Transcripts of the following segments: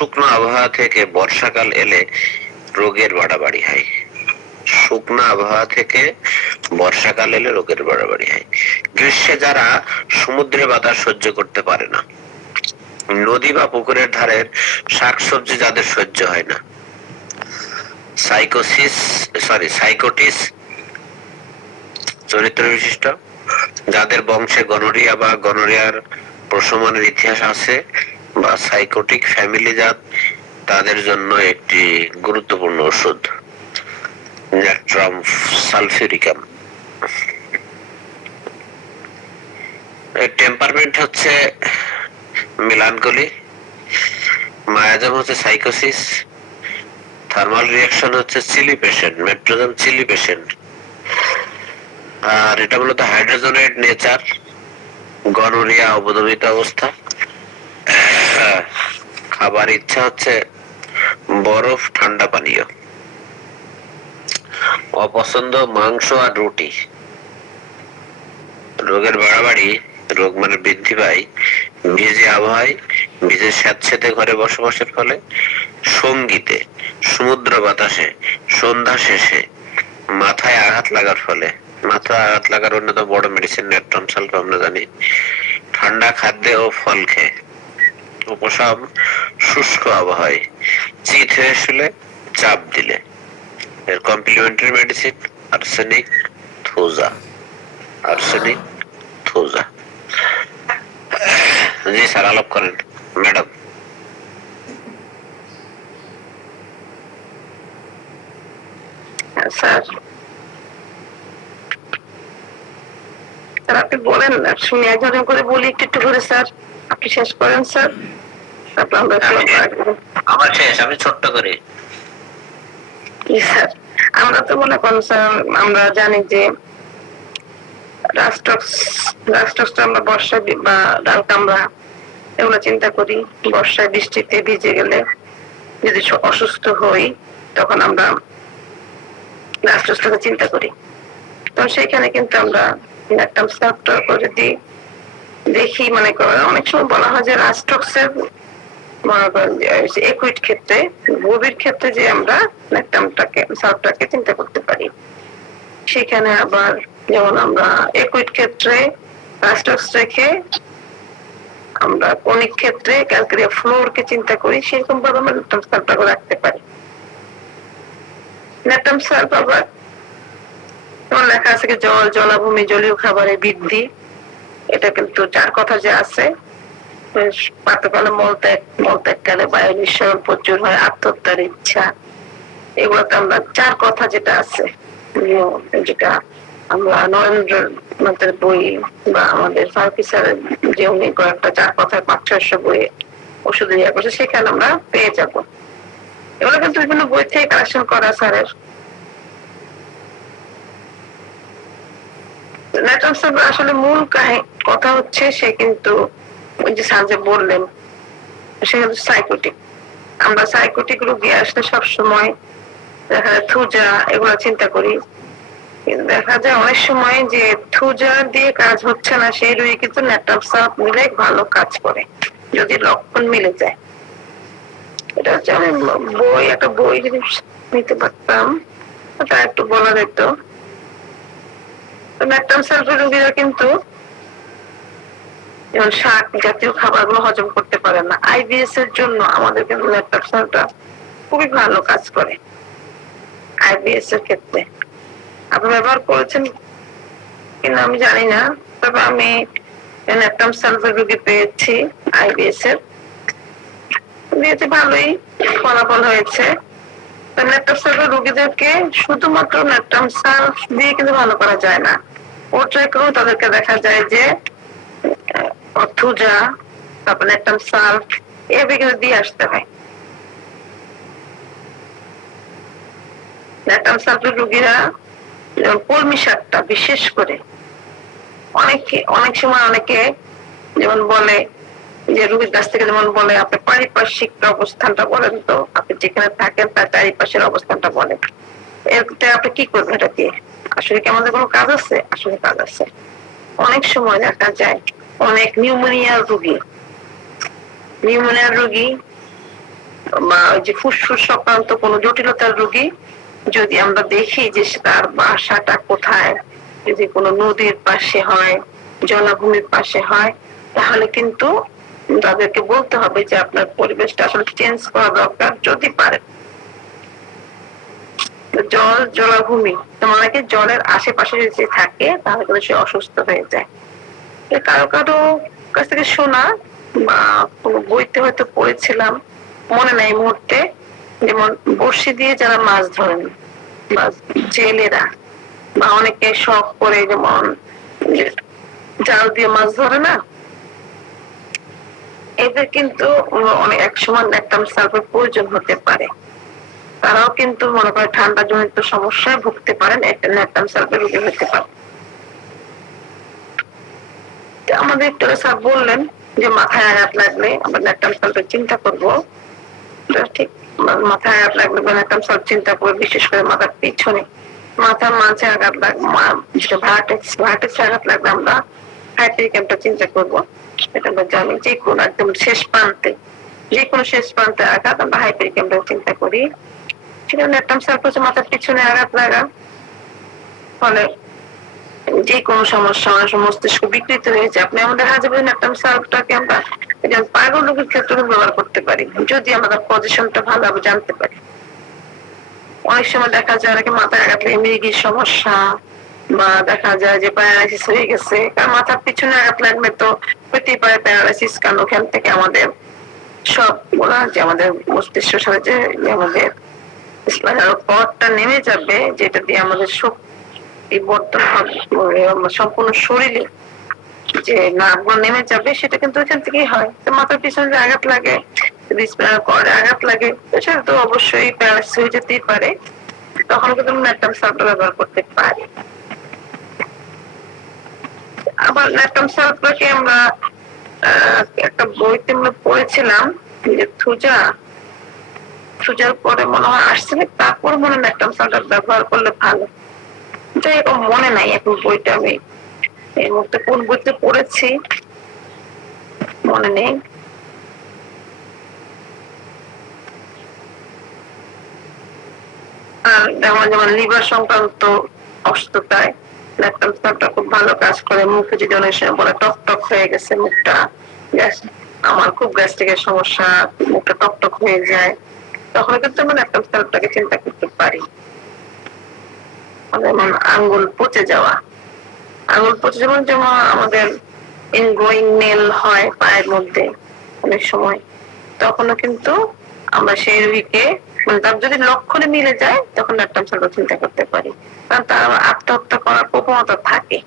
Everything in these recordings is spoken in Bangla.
শুকনো আবহাওয়া থেকে বর্ষাকাল এলে রোগের বাড়াবাড়ি হয়। শুকনো আবহাওয়া থেকে বর্ষাকাল এলে রোগের বাড়াবাড়ি হয়। গ্রীষ্মে যারা সমুদ্রের বাতাস সহ্য করতে পারে না, নদী বা পুকুরের ধারের শাকসবজি যাদের সহ্য হয় না, সাইকোটিস চরিত্র বিশিষ্ট, যাদের বংশে গনোরিয়া বা গনোরিয়ার প্রশমনের ইতিহাস আছে, বা সাইকোটিক ফ্যামিলি জাত, তাদের জন্য একটি গুরুত্বপূর্ণ ওষুধ ন্যাট্রাম সালফিউরিকাম। টেম্পারমেন্ট হচ্ছে মেলানকলি, মায়াজম হচ্ছে সাইকোসিস, থার্মাল রিঅ্যাকশন হচ্ছে চিলি পেশেন্ট, মেট্রোজম চিলি পেশেন্ট। আর এটা মূলত হাইড্রোজেনেট নেচার, গনোরিয়া অবদমিত অবস্থা। খাবার ইচ্ছা হচ্ছে বরফ ঠান্ডা পানীয়। অপছন্দ মাংস আর রুটি। রোগের বাড়াবাড়ি, রোগ মানে বৃদ্ধি পায় ভিজে আবহাওয়ায়, ভিজে স্যাঁতসেঁতে ঘরে বসবাসের ফলে, সঙ্গীতে, সমুদ্র বাতাসে, সন্ধ্যা শেষে, মাথায় আঘাত লাগার ফলে। মাথায় আঘাত লাগার অন্যতম বড় মেডিসিন ন্যাট্রাম সালফা আমরা জানি। ঠান্ডা খাদ্যে ও ফল খেয়ে। উপশম শুষ্ক আবহাওয়ায়, চিত হয়ে শুলে, চাপ দিলে। এর complementary medicine arsenic thuja. Arsenic thuja. জি স্যার, আলাপ করেন ম্যাডাম। স্যার আপনি বলেন, শুনি একজন করে বলি একটু একটু করে। স্যার আপনি শেষ করেন স্যার, তারপর আমরা আমার শেষ, আমি ছোট্ট করে। স্যার আমরা তো মনে করেন স্যার, আমরা জানি যে রাষ্ট্রক্সটা আমরা বর্ষায় বা ডাল কামড়া এগুলো চিন্তা করি। বর্ষায় বৃষ্টিতে ভিজে গেলে যদি অসুস্থ হই, তখন আমরা রাষ্ট্রক্সটাকে চিন্তা করি। তো সেইখানে কিন্তু আমরা ন্যাট্রাম সালফা করে দিই। দেখি মনে করেন অনেক সময় বলা হয় যে রাষ্ট্রক্সের মনে করেন একুইড ক্ষেত্রে, গভীর ক্ষেত্রে যে আমরা ন্যাট্রামটাকে সালফাটাকে চিন্তা করতে পারি। সেখানে আবার যেমন আমরা একুইড ক্ষেত্রে রাস্টক্স রেখে আমরা কনিক ক্ষেত্রে ক্যালকেরিয়া ফ্লোরকে চিন্তা করি, সেরকম ভাবে আমরা ন্যাট্রাম সালফাটাকে রাখতে পারি। ন্যাট্রাম সালফা আবার লেখা আছে জল, জলাভূমি, জলীয় খাবারের বৃদ্ধি। এটা কিন্তু চার কথা যে আছে, প্রাতকালে মলত্যাগকালে বায়ু নিঃসরণ প্রচুর হয়, আত্মহত্যার ইচ্ছা, এগুলোতে আমরা চার কথা যেটা আছে, যেটা আমরা নরেন্দ্রনাথের বই বা আমাদের ফারুকী স্যারের যে উনি কয়েকটা চার কথার 500-600 বই ওষুধ ইয়ে করছে, সেখানে আমরা পেয়ে যাব। এগুলো কিন্তু বিভিন্ন বই থেকে কালেকশন করা স্যারের। ন্যাট্রাম সালফা আসলে মূল কথা হচ্ছে, সে কিন্তু ওই যে স্যার যে বললেন, সে কিন্তু সাইকোটিক। আমরা সাইকোটিক রোগী আসলে সবসময় দেখা যায় থুজা এগুলো চিন্তা করি, কিন্তু দেখা যায় অনেক সময় যে থুজা দিয়ে কাজ হচ্ছে না, সেই রোগী কিন্তু ন্যাট্রাম সালফা মিলে ভালো কাজ করে, যদি লক্ষণ মিলে যায়। এটা হচ্ছে আমি একটা বই যদি নিতে পারতাম, ওটা একটু বলা যেত। ন্যাট্রাম সালফা রোগীরা কিন্তু যেমন শাক জাতীয় খাবারগুলো হজম করতে পারে না, আইবিএস এর জন্য আমাদের কিন্তু ন্যাট্রাম সালফা খুবই ভালো কাজ করে আইবিএস এর ক্ষেত্রে। আপনি ব্যবহার করেছেন কিনা আমি জানি না, তবে আমি ন্যাট্রাম সালফা রোগী পেয়েছি আইবিএস এর, দিয়েছে, ভালোই ফলাফল হয়েছে। ন্যাট্রাম সালফা রোগীদেরকে শুধুমাত্র ন্যাট্রাম সালফ দিয়ে কিন্তু ভালো করা যায় না, ওটাকেও তাদেরকে দেখা যায় যে থুজা, তারপর ন্যাট্রাম সালফ এভাবে কিন্তু দিয়ে আসতে হয়। ন্যাট্রাম সালফেট রোগীরা কলমি শাকটা বিশেষ করে অনেক সময় অনেকে যেমন বলে যে রোগীর কাছ থেকে যেমন বলে আপনি পারিপার্শ্বিক অবস্থানটা বলেন, তো আপনি যেখানে থাকেন তার চারিপাশের অবস্থানটা বলেন, এরপরে আপনি কি করবেন এটা দিয়ে? আসলে কি আমাদের কোনো কাজ আছে? আসলে কাজ আছে। অনেক সময় দেখা যায় অনেক নিউমোনিয়ার রোগী বা ওই যে ফুসফুস সংক্রান্ত কোনো জটিলতার রোগী যদি আমরা দেখি যে তার বাসাটা কোথায়, যদি কোনো নদীর পাশে হয়, জলাভূমির পাশে হয়, তাহলে কিন্তু তাদেরকে বলতে হবে যে আপনার পরিবেশটা আসলে চেঞ্জ করা দরকার যদি পারেন। জল জলাভূমি মানে কি জলের আশেপাশে যদি থাকে তাহলে কিন্তু সে অসুস্থ হয়ে যায়। কারো কারো কাছ থেকে শোনা বা কোনো বইতে হয়তো পড়েছিলাম, মনে নাই এই মুহূর্তে, যেমন বড়শি দিয়ে যারা মাছ ধরেন বা জেলেরা বা অনেকে শখ করে যেমন জাল দিয়ে মাছ ধরে না, এদের কিন্তু অনেক এক সময় ন্যাকটাম সালফের প্রয়োজন হতে পারে। তারাও কিন্তু মনে করে ঠান্ডা জনিত সমস্যায় ভুগতে পারেন, একটা ন্যাকটাম সালফের রোগী হতে পারে। আমাদের ডাক্তার স্যার বললেন যে মাথায় আঘাত লাগলে আমরা ন্যাকটাম সালফের চিন্তা করবো। ঠিক মাথায় আঘাত লাগলে ন্যাকটাম সালফ চিন্তা করবো, বিশেষ করে মাথার পিছনে, মাথার মাঝে আঘাত লাগবে, যেটা ভার্টেক্সে আঘাত লাগলে আমরা হাইপেরিকামটা চিন্তা করবো। এটা আমরা জানি যে কোনো একদম শেষ প্রান্তে, যে কোনো শেষ প্রান্তে আঘাত আমরা হাইপেরিকামটা চিন্তা করি। সেটা ন্যাকটাম সালফ হচ্ছে মাথার পিছনে আঘাত লাগা, ফলে যে কোনো সমস্যা, মস্তিষ্ক বিকৃত হয়েছে। আপনি আমাদের হাজার ন্যাকটাম সালফটাকে আমরা পাগল রোগীর ক্ষেত্রে ব্যবহার করতে পারি যদি আমরা পজিশনটা ভালোভাবে জানতে পারি। অনেক সময় দেখা যায় অনেকে মাথায় আঘাত লাগে মৃগীর সমস্যা, বা দেখা যায় যে প্যারালাইসিস হয়ে গেছে, কারণ মাথার পিছনে আঘাত লাগলে তো হতেই পারে প্যারালাইসিস, কারণ ওখান থেকে আমাদের সব বলা যে আমাদের মস্তিষ্কের সাথে যে আমাদের পথটা নেমে যাবে, যেটা দিয়ে আমাদের শক্তি বর্তন হবে সম্পূর্ণ শরীরে, যে নার্ভগুলো নেমে যাবে, সেটা কিন্তু ওইখান থেকেই হয়। তো মাথার পিছনে যে আঘাত লাগে, স্পাইনাল কর্ডে আঘাত লাগে, সেটা তো অবশ্যই প্যারালাইসিস হয়ে যেতেই পারে। তখন কিন্তু ন্যাকটাম সালফ ব্যবহার করতে পারি। আবার ন্যাকটাম সালফকে আমরা একটা বইতে আমরা পড়েছিলাম যে থুজার পরে মনে হয় আসছে, তারপর মনে হয় ন্যাকটাম সালফ ব্যবহার করলে ভালো। যাই হোক মনে নাই এখন বইটা, আমি এই মুহূর্তে কোন বইতে পড়েছি মনে নেই। আর যেমন লিভার সংক্রান্ত অসুস্থতায় ন্যাকটাম সালফটা খুব ভালো কাজ করে। মুখে যদি অনেক সময় বলে টক টক হয়ে গেছে মুখটা, আমার খুব গ্যাস্ট্রিকের সমস্যা, মুখটা টক টক হয়ে যায়, তখন কিন্তু আমরা ন্যাকটাম সালফটাকে চিন্তা করতে পারি। যেমন আঙ্গুল পচে যাওয়া, যেমন আমাদের ইনগ্রোয়িং নেল হয় পায়ের মধ্যে অনেক সময়, তখনও কিন্তু আমরা সেই রোগীকে তার যদি লক্ষণে মিলে যায় তখন ন্যাকটাম সালফ চিন্তা করতে পারি। কারণ তার আত্মহত্যা করার প্রবণতা থাকে।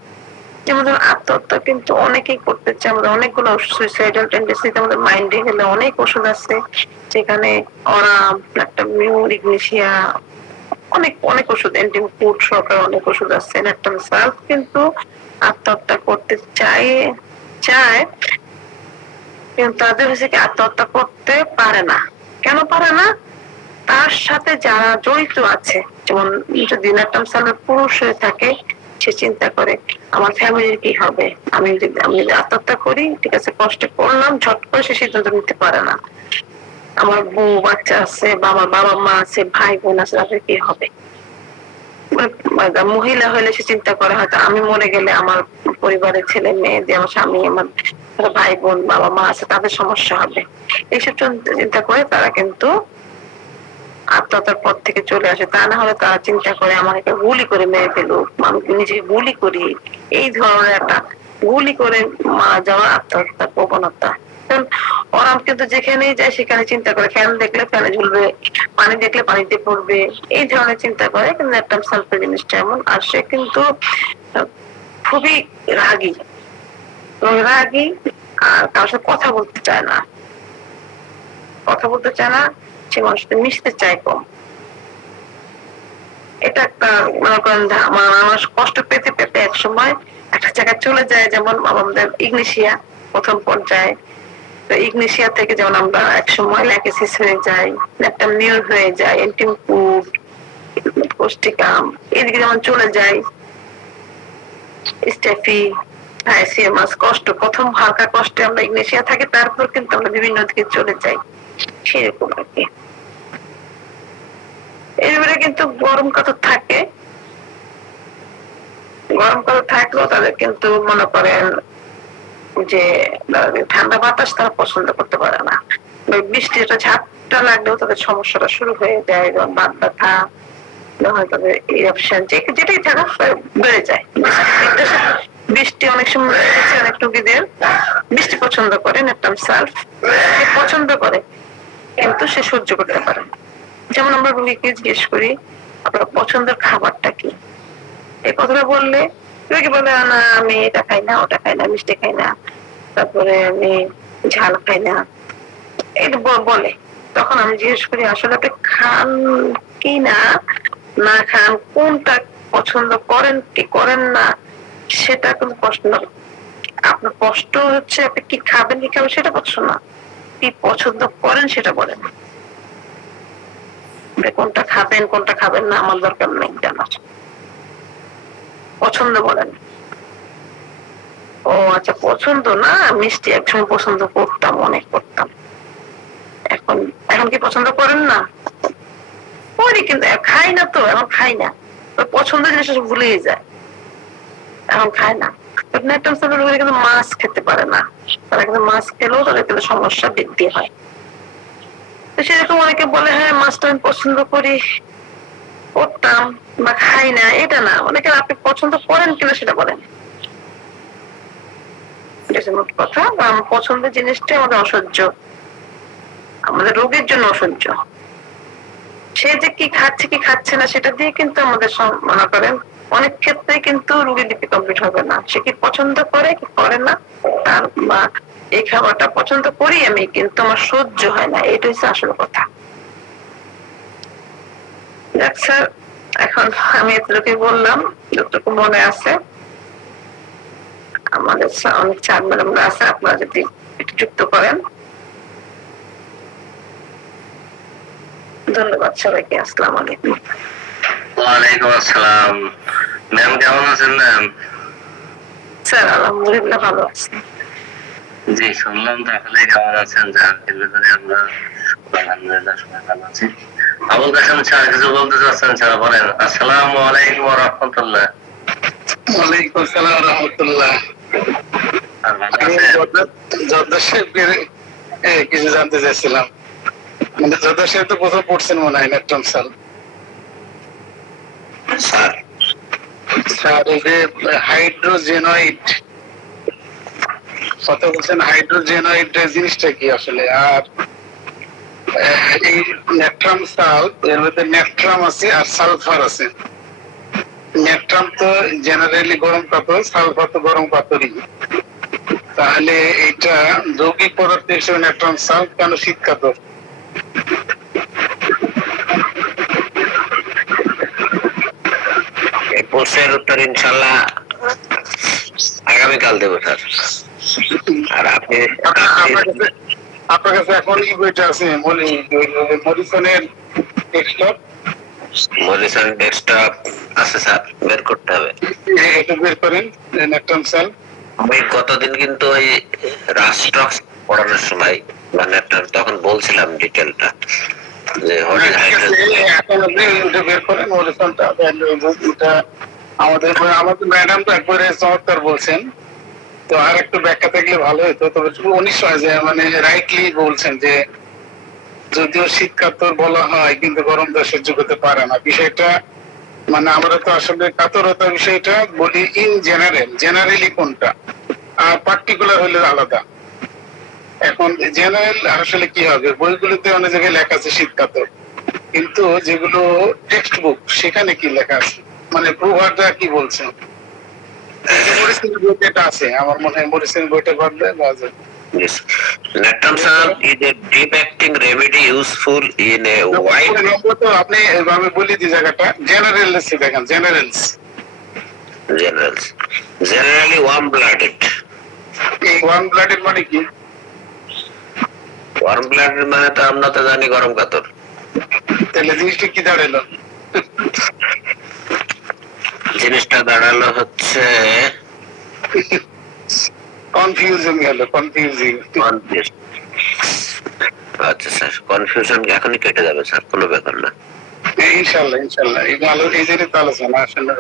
যেমন আত্মহত্যা কিন্তু অনেকেই করতে চায়, আমাদের অনেকগুলো সুইসাইডাল টেন্ডেন্সি আমাদের মাইন্ডে গেলে অনেক ওষুধ আছে, যেখানে অরাম, একটা মিউর, ইগনিশিয়া, অনেক অনেক ওষুধ, অ্যান্টিকুট সরকার অনেক ওষুধ আছে। ন্যাকটাম সালফ কিন্তু আত্মহত্যা করতে চায়, কিন্তু তাদের হচ্ছে কি আত্মহত্যা করতে পারে না। কেন পারে না? তার সাথে যারা জড়িত আছে, যেমন যদি ন্যাকটাম সালফ পুরুষ হয়ে থাকে, সে চিন্তা করে আমার ফ্যামিলির কি হবে, আমি যদি আত্মহত্যা করি, ঠিক আছে কষ্টে পড়লাম, ঝট করে সে সিদ্ধান্ত নিতে পারে না, আমার বউ বাচ্চা আছে বা আমার বাবা মা আছে, ভাই বোন আছে, তাদের কি হবে। মহিলা হলে সে চিন্তা করে হয়তো আমি মরে গেলে আমার পরিবারের ছেলে মেয়ে, যে আমার স্বামী, আমার ভাই বোন, বাবা মা আছে, তাদের সমস্যা হবে। এইসব চিন্তা করে তারা কিন্তু আত্মহত্যার পর থেকে চলে আসে। তা না হলে তারা চিন্তা করে আমার একটা গুলি করে মেরে ফেলুক, আমি নিজেকে গুলি করি, এই ধরনের একটা গুলি করে মারা যাওয়া আত্মহত্যার প্রবণতা। ওরা কিন্তু যেখানেই যায় সেখানে চিন্তা করে, ফ্যান দেখলে ফ্যানে ঝুলবে, পানি দেখলে পানিতে পড়বে, এই ধরনের চিন্তা করে। কিন্তু ন্যাকটাম সালফের জিনিসটা এমন, আর সে কিন্তু খুবই রাগী, আর কারোর সাথে কথা বলতে চায় না, সে মানুষের মিশতে চায় কম। এটা একটা মনে করেন মানুষ কষ্ট পেতে পেতে এক সময় একটা জায়গায় চলে যায়, যেমন আমাদের ইগনিশিয়া প্রথম পর্যায়ে, তো ইগনিশিয়া থেকে যেমন আমরা এক সময় ল্যাকেসিস হয়ে যাই, ন্যাকটাম মিউর হয়ে যায়, এন্টিকুট, কোস্টিকাম, এদিকে যেমন চলে যায় স্টেফি, সিএমএস, কষ্ট প্রথম হালকা কষ্টে আমরা ইগনিশিয়া থাকি, তারপর কিন্তু আমরা বিভিন্ন দিকে চলে যাই। সেরকম আর কি। এবারে কিন্তু গরম কাতর থাকে, গরম কাতর থাকলেও তাদের কিন্তু মনে করেন যে ঠান্ডা বাতাস তারা পছন্দ করতে পারে না, বৃষ্টিটা ঝাপটা লাগলেও তাদের সমস্যাটা শুরু হয়ে যায়, যেমন বাত ব্যথা, তাদের ইরপশন যেটাই থাকুক বেড়ে যায়। বৃষ্টি অনেক সময় দেখেছি অনেক রোগীদের বৃষ্টি পছন্দ করে, নেপটাম সালফ পছন্দ করে কিন্তু সে সহ্য করতে পারে না। যেমন আমরা রোগীকে জিজ্ঞেস করি আপনার পছন্দের খাবারটা কি, এই কথাটা বললে রোগী বলে না আমি এটা খাই না, ওটা খাই না, মিষ্টি খাই না, তারপরে আমি ঝাল খাই না, এটা বলে। তখন আমি জিজ্ঞেস করি আসলে আপনি খান কি না, না খান, কোনটা পছন্দ করেন কি করেন না, সেটা কিন্তু প্রশ্ন। আপনার কষ্ট হচ্ছে আপনি কি খাবেন কি খাবেন সেটা প্রশ্ন না, কি পছন্দ করেন সেটা বলেন। কোনটা খাবেন কোনটা খাবেন না আমার দরকার নেই জানার, পছন্দ বলেন। ও আচ্ছা, পছন্দ না, মিষ্টি একসময় পছন্দ করতাম, অনেক করতাম, এখন এখন কি পছন্দ করেন না? করি কিন্তু খাই না, তো এখন খাই না, পছন্দের জিনিসটা ভুলেই যায়, এখন খায় না। কিন্তু মাছ খেতে পারে না, তারা কিন্তু মাছ খেলেও তাদের কিন্তু সমস্যা বৃদ্ধি হয়। তো সেরকম অনেকে বলে হ্যাঁ মাছটা আমি পছন্দ করি, করতাম বা খাই না, এটা না, অনেকে আপনি পছন্দ করেন কিনা সেটা বলেন। মোট কথা, পছন্দের জিনিসটা আমাদের অসহ্য, আমাদের রোগের জন্য অসহ্য। সে যে কি খাচ্ছে কি খাচ্ছে না সেটা দিয়ে কিন্তু আমাদের মনে করেন অনেক ক্ষেত্রে কিন্তু রোগীর ডিপি কমপ্লিট হবে না, সে কি পছন্দ করে কি করে না, তার বা এই খাবারটা পছন্দ করি আমি কিন্তু আমার সহ্য হয় না, এটা হচ্ছে আসল কথা। দেখ স্যার, এখন আমি এতটুকু বললাম, যতটুকু মনে আছে। আমাদের অনেক চার ম্যাডামরা আছে, আপনারা যদি একটু যুক্ত করেন। ধন্যবাদ সবাইকে, আসসালামু আলাইকুম। ওয়ালাইকুম আসসালাম। ম্যাম কেমন আছেন ম্যাম? স্যার আলহামদুলিল্লাহ ভালো আছি। জি শুনলাম তো আসলে কেমন আছেন, যার ভিতরে আমরা আলহামদুলিল্লাহ সবাই ভালো আছি। আবুল কাসেম স্যার কিছু বলতে চাচ্ছেন স্যার, বলেন। আসসালামু আলাইকুম ওয়া রাহমাতুল্লাহ। ওয়ালাইকুম আসসালাম ওয়া রাহমাতুল্লাহ। কিছু জানতে চাইছিলাম, মানে জর্দা সাহেব তো প্রথম পড়ছেন মনে হয় নেপটন সাল। স্যার এই যে হাইড্রোজেনয়েড কথা বলছেন, হাইড্রোজেনয়েড জিনিসটা কি আসলে? আর এই নেট্রাম সাল, এর মধ্যে নেট্রাম আছে আর সালফার আছে। নেট্রাম তো জেনারেলি গরম পাথর, সালফার তো গরম পাথরই। তাহলে এটা যৌগিক পদার্থ হিসেবে নেট্রাম সাল কেন শীত কাতর? এই প্রশ্নের উত্তর ইনশাল্লাহ আগামীকাল দেবো স্যার। আর আপনি আপনার কাছে এখন এই বইটা আছে মরিসনের টেক্সটপ? মরিসন ডেস্কটপ আছে স্যার, বের করতে হবে। এটা বের করেন, নেট্রাম সাল। আমি গতদিন কিন্তু ওই রাষ্ট্রক্স পড়ানোর সময় মানে তখন বলছিলাম ডিটেলটা যে এখন আপনি ওটা বের করেন, মরিসনটা। আমাদের আমাদের ম্যাডাম তো একবারে চমৎকার বলছেন, তো আর একটু ব্যাখ্যা থাকলে ভালো হতো। তবে উনি মানে রাইটলি বলছেন যে যদিও শীত কাতর বলা হয় কিন্তু গরম তো সহ্য করতে পারে না, বিষয়টা মানে আমরা তো আসলে কাতরতা বিষয়টা বলি ইন জেনারেল, জেনারেলি কোনটা আর পার্টিকুলার হলে আলাদা। এখন জেনারেল আসলে কি হবে, বইগুলোতে অনেক জায়গায় লেখা আছে শীত কাতর, কিন্তু যেগুলো টেক্সট বুক সেখানে কি লেখা আছে, মানে প্রভাবটা কি বলছে। মরিসের বইটা আছে, আমার মনে হয় মরিসের বইটা পড়লে বাজে। Yes. Natrum salt is a deep acting remedy useful in a wide তো আপনি আমি বলি যে জায়গাটা জেনারেল দেখেন, generals generals. Generally warm blooded. এই ওয়ান ব্লাডের মানে কি? Warm blooded মানে তো আমরা তো জানি গরম কাতর। তাহলে জিনিসটা কি দাঁড়ালো? জিনিসটা দাঁড়ালো হচ্ছে কনফিউজিং হলো, কনফিউজিং। confused. আচ্ছা স্যার, কনফিউশন এখনই কেটে যাবে স্যার, কোনো ব্যাপার না। ইনশাল্লাহ ইনশাল্লাহ, এই ভালো, এই জন্য তো আলোচনা আসলে।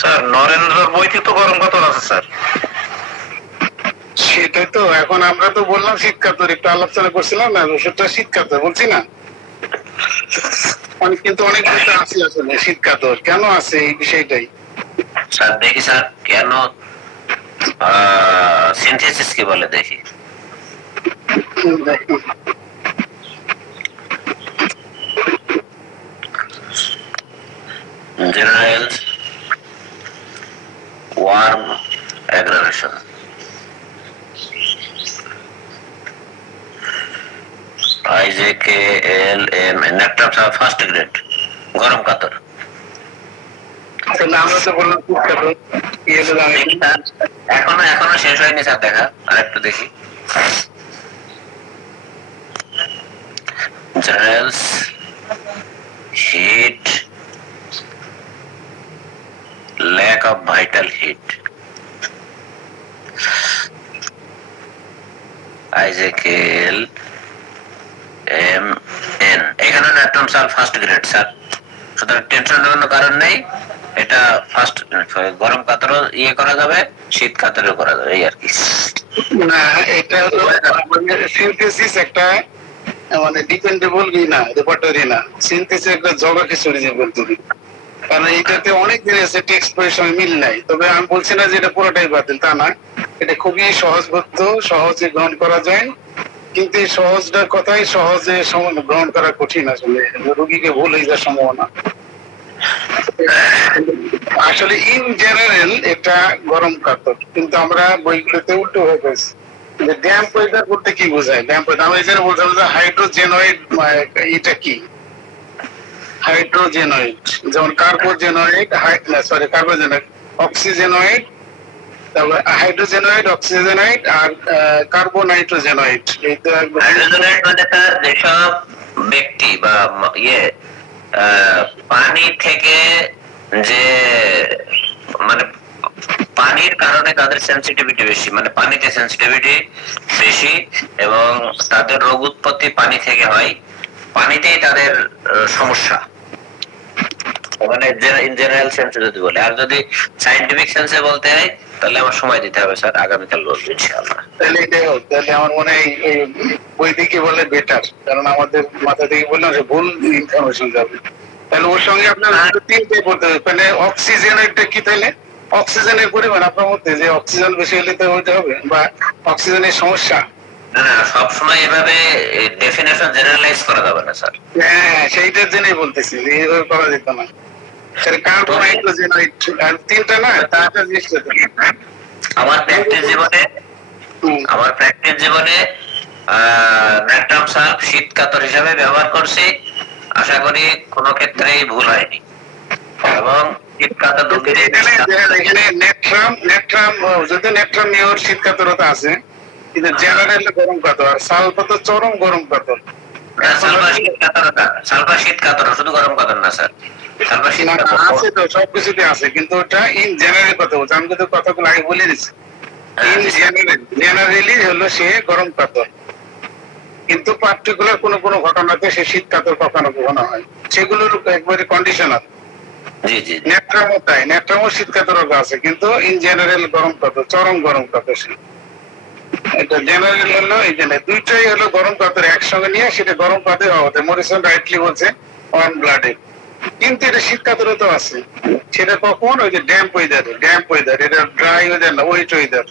স্যার নরেন্দ্রর বইতে তো গরম পাথর আছে স্যার। সেটাই তো, এখন আমরা তো বললাম শীতকাতর, একটু আলোচনা করছিলাম না, ওষুধটা শীতকাতর বলছি না, কিন্তু অনেক বইতে আছে আসলে শীতকাতর কেন আছে এই বিষয়টাই। স্যার দেখি স্যার কেন সিনথেসিস কি বলে দেখি। দেখুন, জেনারেল ওয়ার্ম অ্যাগ্রাভেশন, IJKLM নেকটাম ফার্স্ট গ্রেড গরম কাতর। তাহলে আমরা তো বললাম শীতকাতর, ইয়েতে দাঁড়াই। দেখি স্যার, এখনো শেষ হয়নি স্যার, দেখা আরেকটু দেখি। Generals heat, lack of vital heat, IJKL MN, এখানে natrum sulph first grade sir, সুতরাং টেনশন নেওয়ার কারণ নেই। এটা ফার্স্ট গরম কাতরও ইয়ে করা যাবে, শীত কাতরও করা যাবে, এই আর কি। না, এটা হলো মানে সিনথেসিস একটা, মানে ডিপেন্ডেবল না, রেপার্টরি না, সিনথেসিস একটা জগা খিচুড়ি যে বলতে হবে। কারণ এটাতে অনেক জিনিস আছে, টেক্সট বইয়ের সঙ্গে মিল নাই, তবে আমি বলছি না যে এটা পুরোটাই বাতিল, তা না, এটা খুবই সহজবোধ্য, সহজে গ্রহণ করা যায়, কিন্তু এই সহজটার কথাই সহজে গ্রহণ করা কঠিন, আসলে রোগীকে ভুল হয়ে যাওয়ার সম্ভাবনা। আসলে ইন জেনারেল এটা গরম কাতর, কিন্তু আমরা বইগুলোতে উল্টো হয়ে গেছে। যে ড্যাম্প ওয়েদার বলতে কি বোঝায়, ড্যাম্প ওয়েদার আমি এখানে বলছিলাম যে হাইড্রোজেনয়েড, এটা কি হাইড্রোজেনয়েড, যেমন কার্বোজেনয়েড, কার্বোজেনয়েড, অক্সিজেনয়েড, তারপর হাইড্রোজেনয়েড, অক্সিজেনয়েড আর কার্বোনাইট্রোজেনয়েড, এই তো হাইড্রোজেনেট মানে স্যার যেসব ব্যক্তি বা ইয়ে পানি থেকে যে মানে পানির কারণে তাদের সেন্সিটিভিটি বেশি, মানে পানিতে সেন্সিটিভিটি বেশি এবং তাদের রোগ উৎপত্তি পানি থেকে হয়, পানিতেই তাদের সমস্যা, মানে ইন জেনারেল সেন্সে যদি বলে। আর যদি সাইন্টিফিক সেন্সে বলতে হয় তাহলে আমার সময় দিতে হবে স্যার, আগামীকাল বলবো ইনশাআল্লাহ। তাহলে এটাই হোক, তাহলে আমার মনে হয় এই বই থেকে বলে বেটার, কারণ আমাদের মাথা থেকে বললাম যে ভুল ইনফরমেশন যাবে। তাহলে ওর সঙ্গে আপনার তিনটাই বলতে হবে, মানে অক্সিজেনেরটা কি, তাহলে অক্সিজেনের পরিমাণ আপনার মধ্যে যে অক্সিজেন বেশি হলে তো হতে হবে, বা অক্সিজেনের সমস্যা। না না, সবসময় এভাবে ডেফিনেশন জেনারেলাইজ করা যাবে না স্যার। হ্যাঁ, সেইটার জন্যই বলতেছি যে এইভাবে করা যেত না। কার্বোনাইট্রোজেনয়েড আর তিনটা না, তারটা জিনিসটা তো। আমার প্র্যাকটিস জীবনে ন্যাট্রাম সালফ শীত কাতর হিসাবে ব্যবহার করছি, আশা করি কোনো ক্ষেত্রেই ভুল হয়নি এবং শীত কাতর এখানে নেট্রাম যদি নেট্রাম ইওর শীত কাতরতা আছে, কিন্তু জেনারেল গরম কাতর, আর সালফা তো চরম গরম কাতর। সালফা শীত কাতর, শুধু গরম কাতর না স্যার, সালফা শীত কাতর আছে তো, সবকিছুতে আছে, কিন্তু ওটা ইন জেনারেল কথা বলছি, আমি কিন্তু কথাগুলো আগে বলে দিচ্ছি। ইন জেনারেলি হলো সে গরম কাতর, কিন্তু পার্টিকুলার কোনো কোনো ঘটনাতে সে শীত কাতর কখনো কখনো হয়, সেগুলোর একবারে কন্ডিশনাল। জি জি। নেট্রামও তাই, নেট্রামও শীত কাতর আছে, কিন্তু ইন জেনারেল গরম কাতর, চরম গরম কাতর সে। এটা জেনারেল হলো, এই জন্য দুইটাই হলো গরম কাতর একসঙ্গে নিয়ে সেটা গরম কাতর হবে। মরিসন রাইটলি বলছে ওয়ান ব্লাডে, কিন্তু এটা শীত কাতরও তো আছে, সেটা কখন, ওই যে ড্যাম্প ওয়েদার, এটা ড্রাই ওয়েদার না, ওয়েট ওয়েদার,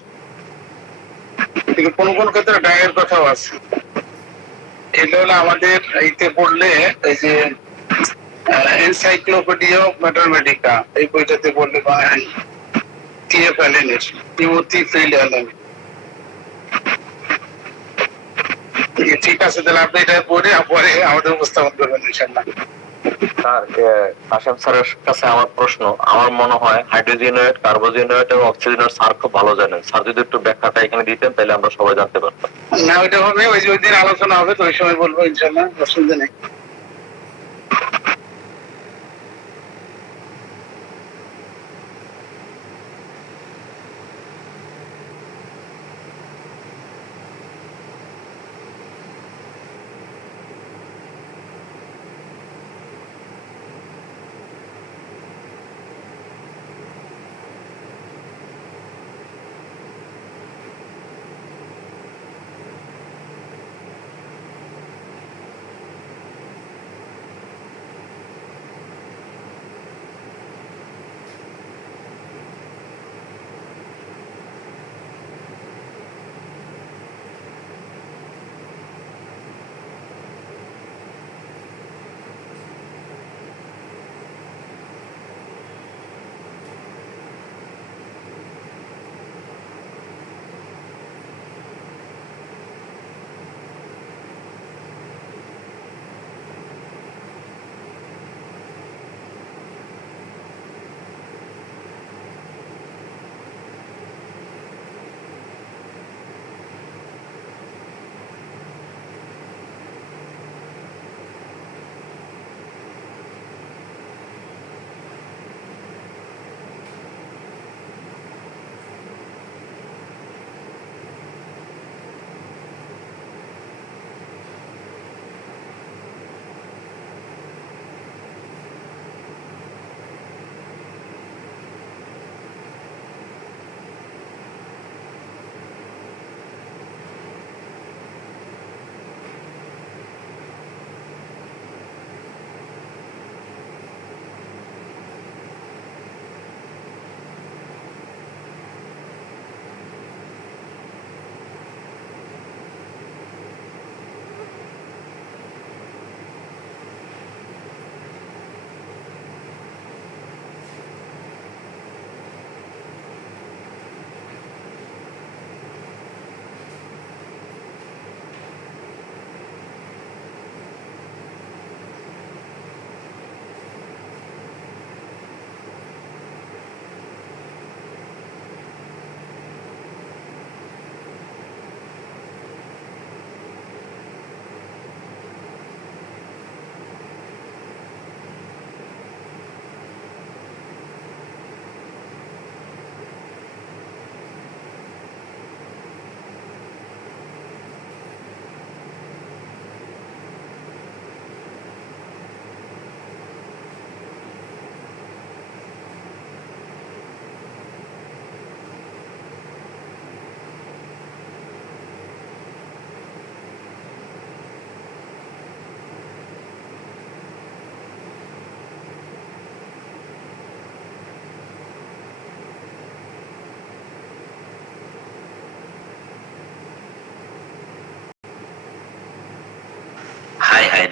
কিন্তু কোন কোন ক্ষেত্রে ড্রাইয়ের কথাও আছে। এটা হলো আমাদের এইতে পড়লে, এই যে এনসাইক্লোপিডিয়া অফ ম্যাথামেটিকা, এই বইটাতে পড়লে টিএফ অ্যালেনের, টিমোথি ফিল্ড অ্যালেন। ঠিক আছে, তাহলে আপনি এটা পড়ে পরে আমাদের উপস্থাপন করবেন ইনশাআল্লাহ। স্যার কাশেম স্যারের কাছে আমার প্রশ্ন, আমার মনে হয় হাইড্রোজেনয়েড, কার্বোজেনয়েড এবং অক্সিজেনের স্যার খুব ভালো জানেন, স্যার যদি একটু ব্যাখ্যাটা এখানে দিতেন তাহলে আমরা সবাই জানতে পারতাম। না, ওইটা হবে, ওই যে ওই দিন আলোচনা হবে, তো ওই সময় বলবো ইনশাআল্লাহ, অসুবিধা নেই।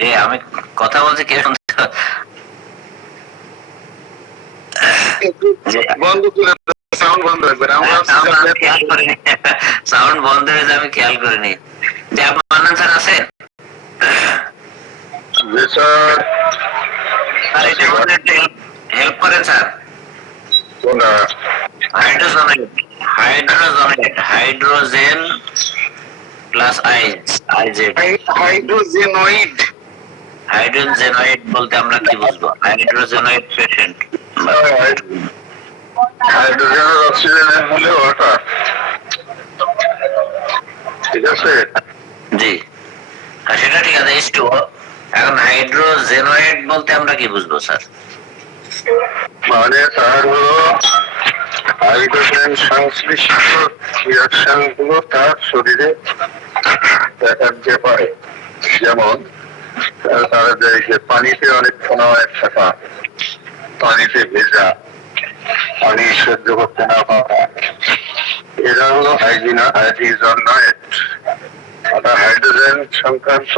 রে, আমি কথা বলছি কেউ শুনতে বন্ধ করে সাউন্ড বন্ধ রাখবেন। সাউন্ড বন্ধ হয়েছে, আমি খেয়াল করিনি। যে আপনার মান্নান স্যার আছেন? স্যার এটার মধ্যে একটু হেল্প করেন স্যার। হাইড্রোজেন প্লাস আইজেড। হাইড্রোজেনয়েড। হাইড্রোজেনয়েড বলতে আমরা কি বুঝবো? হাইড্রোজেনয়েড পেশেন্ট। হাইড্রোজেন আর অক্সিজেনের মূল্য ওটা, ঠিক আছে? জি হ্যাঁ, সেটা ঠিক আছে, H2O। এখন হাইড্রোজেনয়েড বলতে আমরা কি বুঝবো স্যার? মানে তার হলো হাইড্রোজেন সংশ্লিষ্ট রিয়াকশন গুলো তার শরীরে দেখা যেতে পারে। যেমন তারা যে পানিতে অনেক সময় থাকা, পানিতে ভেজা, পানি সহ্য করতে না পারা, এরা হলো হাইড্রোজেনয়েড। অর্থাৎ হাইড্রোজেন সংক্রান্ত,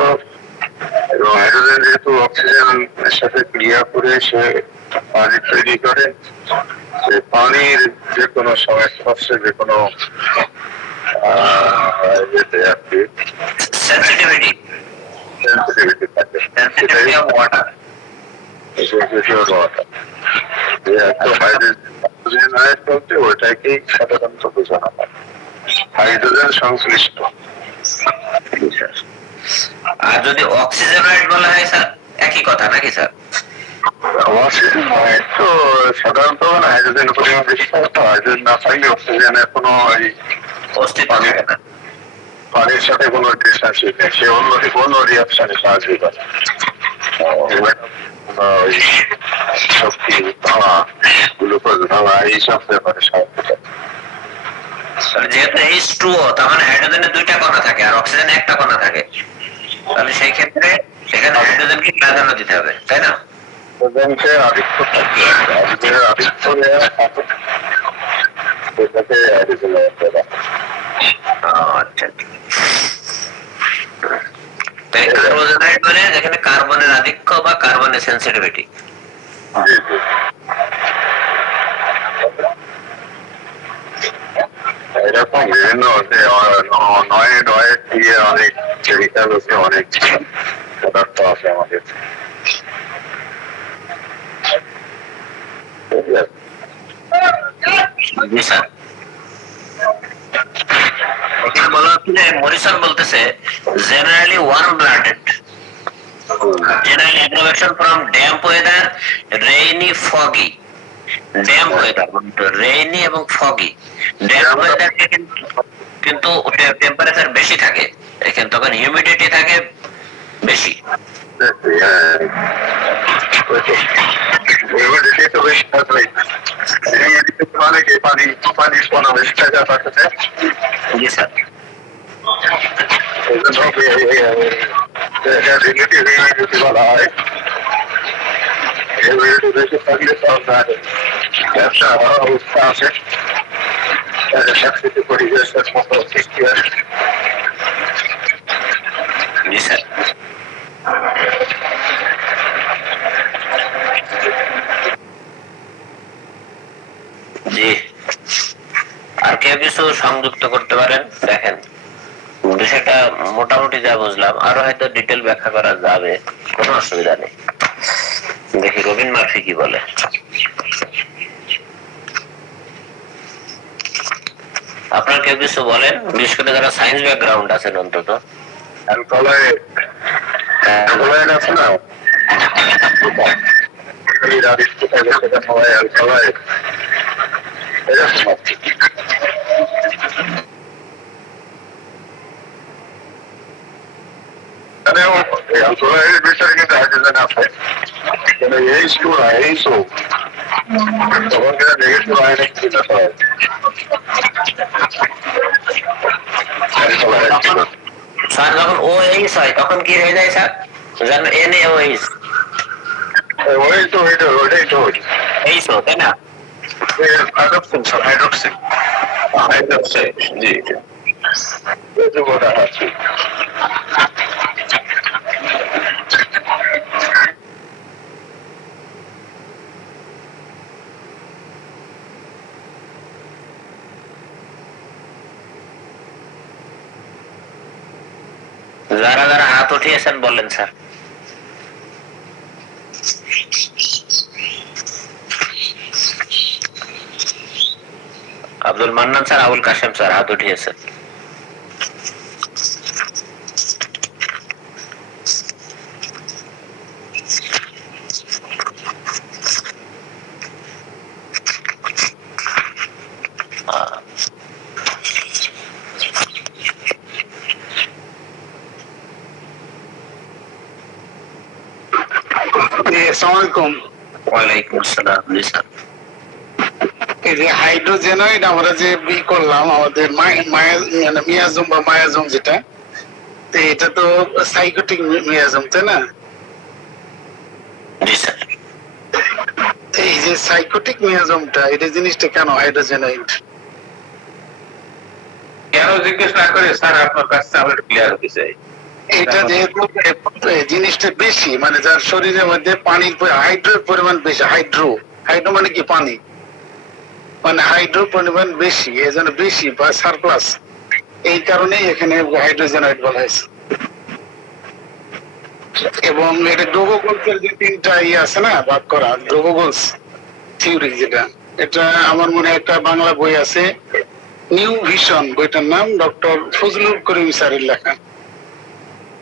এবং হাইড্রোজেন যেহেতু অক্সিজেনের সাথে ক্রিয়া করে সে পানি তৈরি করে, সে পানির যে কোনো সংস্পর্শে যে কোনো সেনসিটিভিটি সেন্সিটিভিটি থাকে, সেনসিটিভিটি অফ ওয়াটার। হাইড্রোজেনয়েড বলতে ওইটাকেই সাধারণত বোঝানো হয়, হাইড্রোজেন সংশ্লিষ্ট। আর যদি অক্সিজেনয়েড বলা হয় স্যার, একই কথা নাকি স্যার? অক্সিজেনয়েড তো সাধারণত হাইড্রোজেনের পরিমাণ বেশি থাকে, তো হাইড্রোজেন না থাকলে অক্সিজেনের কোনো অস্তিত্ব থাকে না। পানির সাথে কোনো রিলেশনশিপ নেই, সে অন্য রিয়াকশনে সাহায্য করে। শক্তি ভাঙা, গ্লুকোজ ভাঙা, এইসব ব্যাপারে সাহায্য করে। যেহেতু H2O, তার মানে হাইড্রোজেনের দুইটা কণা থাকে আর অক্সিজেনে একটা কণা থাকে, তাহলে সেই ক্ষেত্রে সেখানে হাইড্রোজেনকে প্রাধান্য দিতে হবে, তাই না? হাইড্রোজেনকে আধিক্য থাকবে, হাইড্রোজেনের আধিক্য সেটাকে হাইড্রোজেনের বলা। আচ্ছা, তাই কার্বোজেনাইড মানে যেখানে কার্বনের আধিক্য বা কার্বনের সেনসিটিভিটি। জি জি। এরকম বিভিন্ন নয় দিয়ে অনেক কেমিক্যাল আছে, অনেক পদার্থ আছে আমাদের। জি স্যার। এখানে বলা হচ্ছে যে মরিসন বলতেছে generally warm blooded, generally agglomeration from damp weather, rainy, foggy. Damp weather rainy এবং ফগি। ড্যাম্প ওয়েদারে কিন্তু টেম্পারেচার বেশি থাকে, এখানে তখন হিউমিডিটি থাকে বেশি। হিউমিডিটি তো বেশি থাকবে, হিউমিডিটি মানে কি পানির কণা বেশি থাকে আকাশে। জি স্যার। রিলেটিভ হিউমিডিটি বলা হয়। হিউমিডিটি বেশি থাকলে তো আপনার ব্যবসা অবস্থা আছে, প্রাকৃতিক পরিবেশের মতো সৃষ্টি হয়। জি স্যার। জি, আর কেউ কিছু সংযুক্ত করতে পারেন? দেখেন বিষয়টা মোটামুটি যা বুঝলাম, আরো হয়তো ডিটেল ব্যাখ্যা করা যাবে, কোনো অসুবিধা নেই। দেখি রবিন মার্ফি কি বলে। আপনার কেউ কিছু বলেন, বিশেষ করে যারা সায়েন্স ব্যাকগ্রাউন্ড আছেন অন্তত। অ্যালকোহলিক আছে না, সেটা সবাই অ্যালকোহলিক। অ্যালকোহলের ভিতরে কিন্তু হাইড্রোজেন আছে, কিন্তু H2 না, HO, তখন কিন্তু নেগেটিভ আয়নে যেতে হয়। স্যার যখন OH হয় তখন কি হয়ে যায় স্যার? যেন NaOH, ওই তো ওইটাই তো HO, তাই না? হাইড্রোক্সিন, স্যার হাইড্রোক্সিন, জি এই তো কথা আছে। যারা যারা হাত উঠিয়েছেন বলেন sir. Abdul Mannan sir, Abul Kashem sir হাত উঠিয়েছেন। আসসালামু আলাইকুম। ওয়ালাইকুম আসসালাম। জি স্যার। এই যে হাইড্রোজেনয়েড আমরা যে করলাম আমাদের মিয়াজম বা মায়াজম যেটা, তো এটা তো সাইকোটিক মিয়াজম, তাই না? জি স্যার। এই যে সাইকোটিক মিয়াজমটা, এটা জিনিসটা কেন হাইড্রোজেনয়েড? কেন জিজ্ঞেস না করে স্যার আপনার কাছে আমরা ক্লিয়ার হতে চাই। এটা যেহেতু জিনিসটা বেশি, মানে যার শরীরের মধ্যে পানির হাইড্রোর পরিমাণ বেশি, হাইড্রো হাইড্রো মানে কি পানি, মানে হাইড্রো পরিমাণ বেশি, এই জন্য বেশি বা সারপ্লাস, এই কারণেই এখানে হাইড্রোজেনয়েড বলা হয়েছে। এবং এটা ডোগোগোলসের যে তিনটা আছে না ভাগ করা, ডোগোগোলস থিওরি যেটা, এটা আমার মনে হয় একটা বাংলা বই আছে, নিউ ভিশন, বইটার নাম ডক্টর ফজলুল করিম স্যারের লেখা।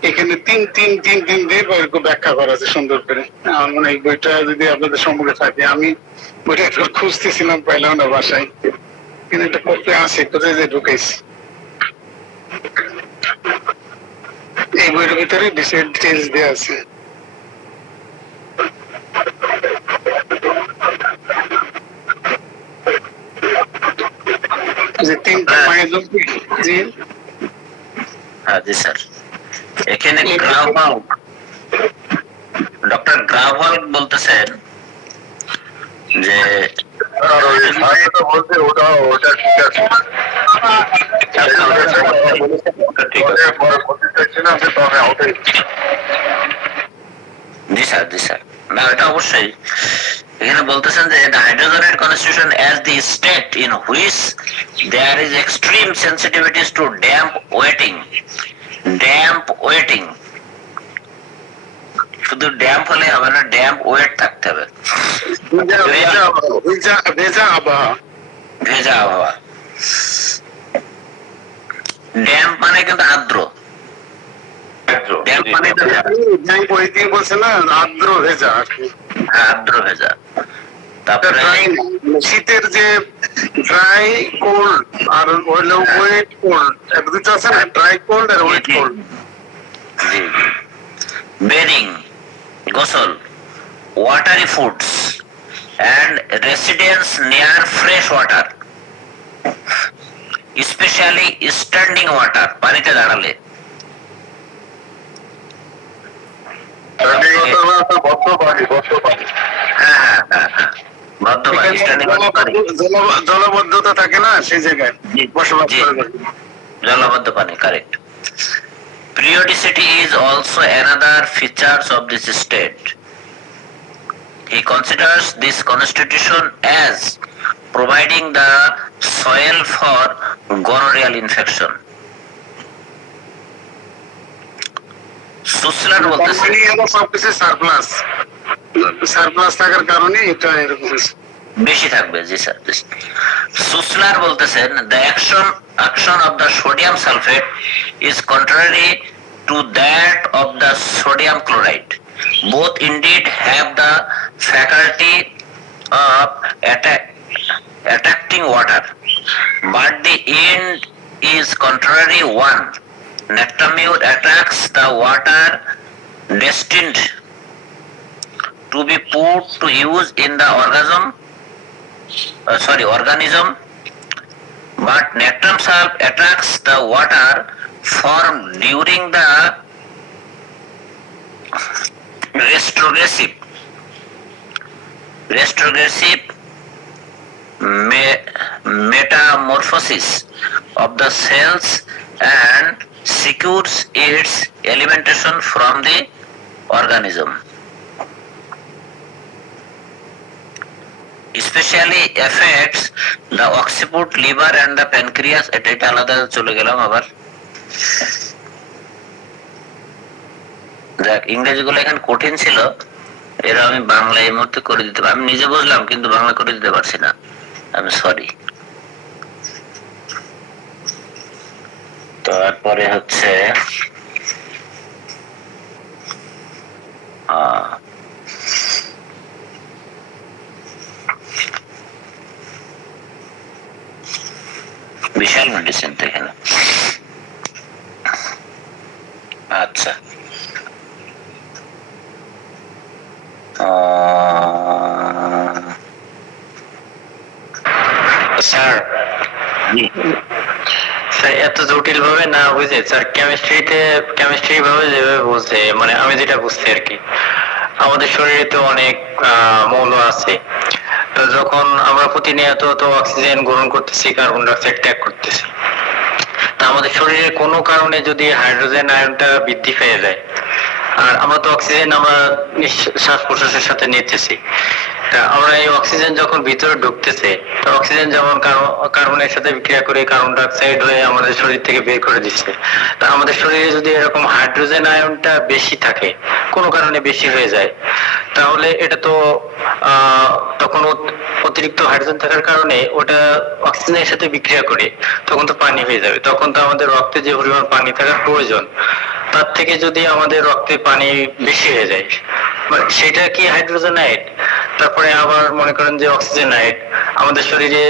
এখানে তিন তিন তিন তিন দিয়ে ব্যাখ্যা করা আছে সুন্দর করে। আমার মনে হয় এই বইটা যদি আপনাদের সম্মুখে থাকে, আমি বইটা একটু খুঁজতেছিলাম, পাইলাম না বাসায়, কিন্তু এটা করতে আছে, কোথায় যে ঢুকাইছি। এই বইয়ের ভিতরে ডিটেলস দেওয়া আছে। যে তিনটা মায়ের জি হ্যাঁ জি স্যার। এখানে ডক্টর গ্রাভাল বলতেছেন যে বলতে ওটা ওটা ঠিক আছে, জি স্যার, জি স্যার। না এটা অবশ্যই এখানে বলতেছেন যে the hydrogenate constitution as the state in which there is extreme sensitivities to damp wetting শুধু ড্যাম্প হলে হবে না, ড্যাম্প ওয়েট থাকতে হবে, ভেজা আবহাওয়া। ভেজা আবহাওয়া। ড্যাম্প মানে কিন্তু আর্দ্র, ড্যাম্প মানে বলছে না আর্দ্র ভেজা আর কি, আর্দ্র ভেজা। তারপরে শীতের যে ড্রাই কোল্ড আর হইলো ওয়েট কোল্ড, দুটো আছে না, ড্রাই কোল্ড আর ওয়েট কোল্ড। বেরিং, গোসল, watery foods and residence near fresh water, especially standing water, পানিতে দাঁড়ালে। জলবদ্ধতা থাকে না সেই জায়গায় বসবাস করে, জলবদ্ধ পানি, correct. Periodicity is also another features of this state. He considers this constitution as providing the soil for gonorrheal infection. সুসলার বলতেছে সবকিছু সারপ্লাস, সারপ্লাস থাকার কারণে এটা এরকম বেশি থাকবে। জি স্যার। সুসলার বলতেছেন the action of the sodium sulfate is contrary to that of the sodium chloride. Both indeed have the faculty of attracting water, but the end is contrary one. Nactamure attracts the water destined to be put to use in the organism, but nectam salp attracts the water formed during the retrogressive metamorphosis of the cells and secures its alimentation from the organism. Especially affects the occiput, liver and the pancreas. এটা আলাদা চলে গেলাম আবার। যাক, ইংরেজি গুলো এখানে কঠিন ছিল, এরা আমি বাংলা এই মুহূর্তে করে দিতে পারি। আমি নিজে বুঝলাম কিন্তু বাংলা করে দিতে পারছি না, আমি সরি। তারপরে হচ্ছে বিশাল মেডিসিন তো এখানে। আচ্ছা, স্যার স্যার এত জটিল ভাবে না বুঝে স্যার, কেমিস্ট্রি ভাবে যেভাবে বুঝে, মানে আমি যেটা বুঝছি আর কি, আমাদের শরীরে তো অনেক মৌল আছে। তো যখন আমরা প্রতিনিয়ত তো অক্সিজেন গ্রহণ করতেছি, কার্বন ডাই অক্সাইড ত্যাগ করতেছি, তা আমাদের শরীরে কোনো কারণে যদি হাইড্রোজেন আয়নটা বৃদ্ধি পেয়ে যায়, আর আমরা তো অক্সিজেন আমরা শ্বাস প্রশ্বাসের সাথে নিতেছি, তা আমরা এই অক্সিজেন যখন ভিতরে ঢুকতেছে, তো অক্সিজেন যেমন কার্বনের সাথে বিক্রিয়া করে কার্বন ডাই অক্সাইড হয়ে আমাদের শরীর থেকে বের করে দিচ্ছে। তা আমাদের শরীরে যদি এরকম হাইড্রোজেন আয়নটা বেশি থাকে, কোনো কারণে বেশি হয়ে যায়, তাহলে এটা তো তখন অতিরিক্ত হাইড্রোজেন থাকার কারণে ওটা অক্সিজেনের সাথে বিক্রিয়া করে তখন তো পানি হয়ে যাবে। তখন তো আমাদের রক্তে যে পরিমাণ পানি থাকার প্রয়োজন, তার থেকে যদি আমাদের রক্তে পানি বেশি হয়ে যায়, সেটা কি হাইড্রোজেনাইড। তারপরে আবার মনে করেন যে অক্সিজেনাইড, আমাদের শরীরে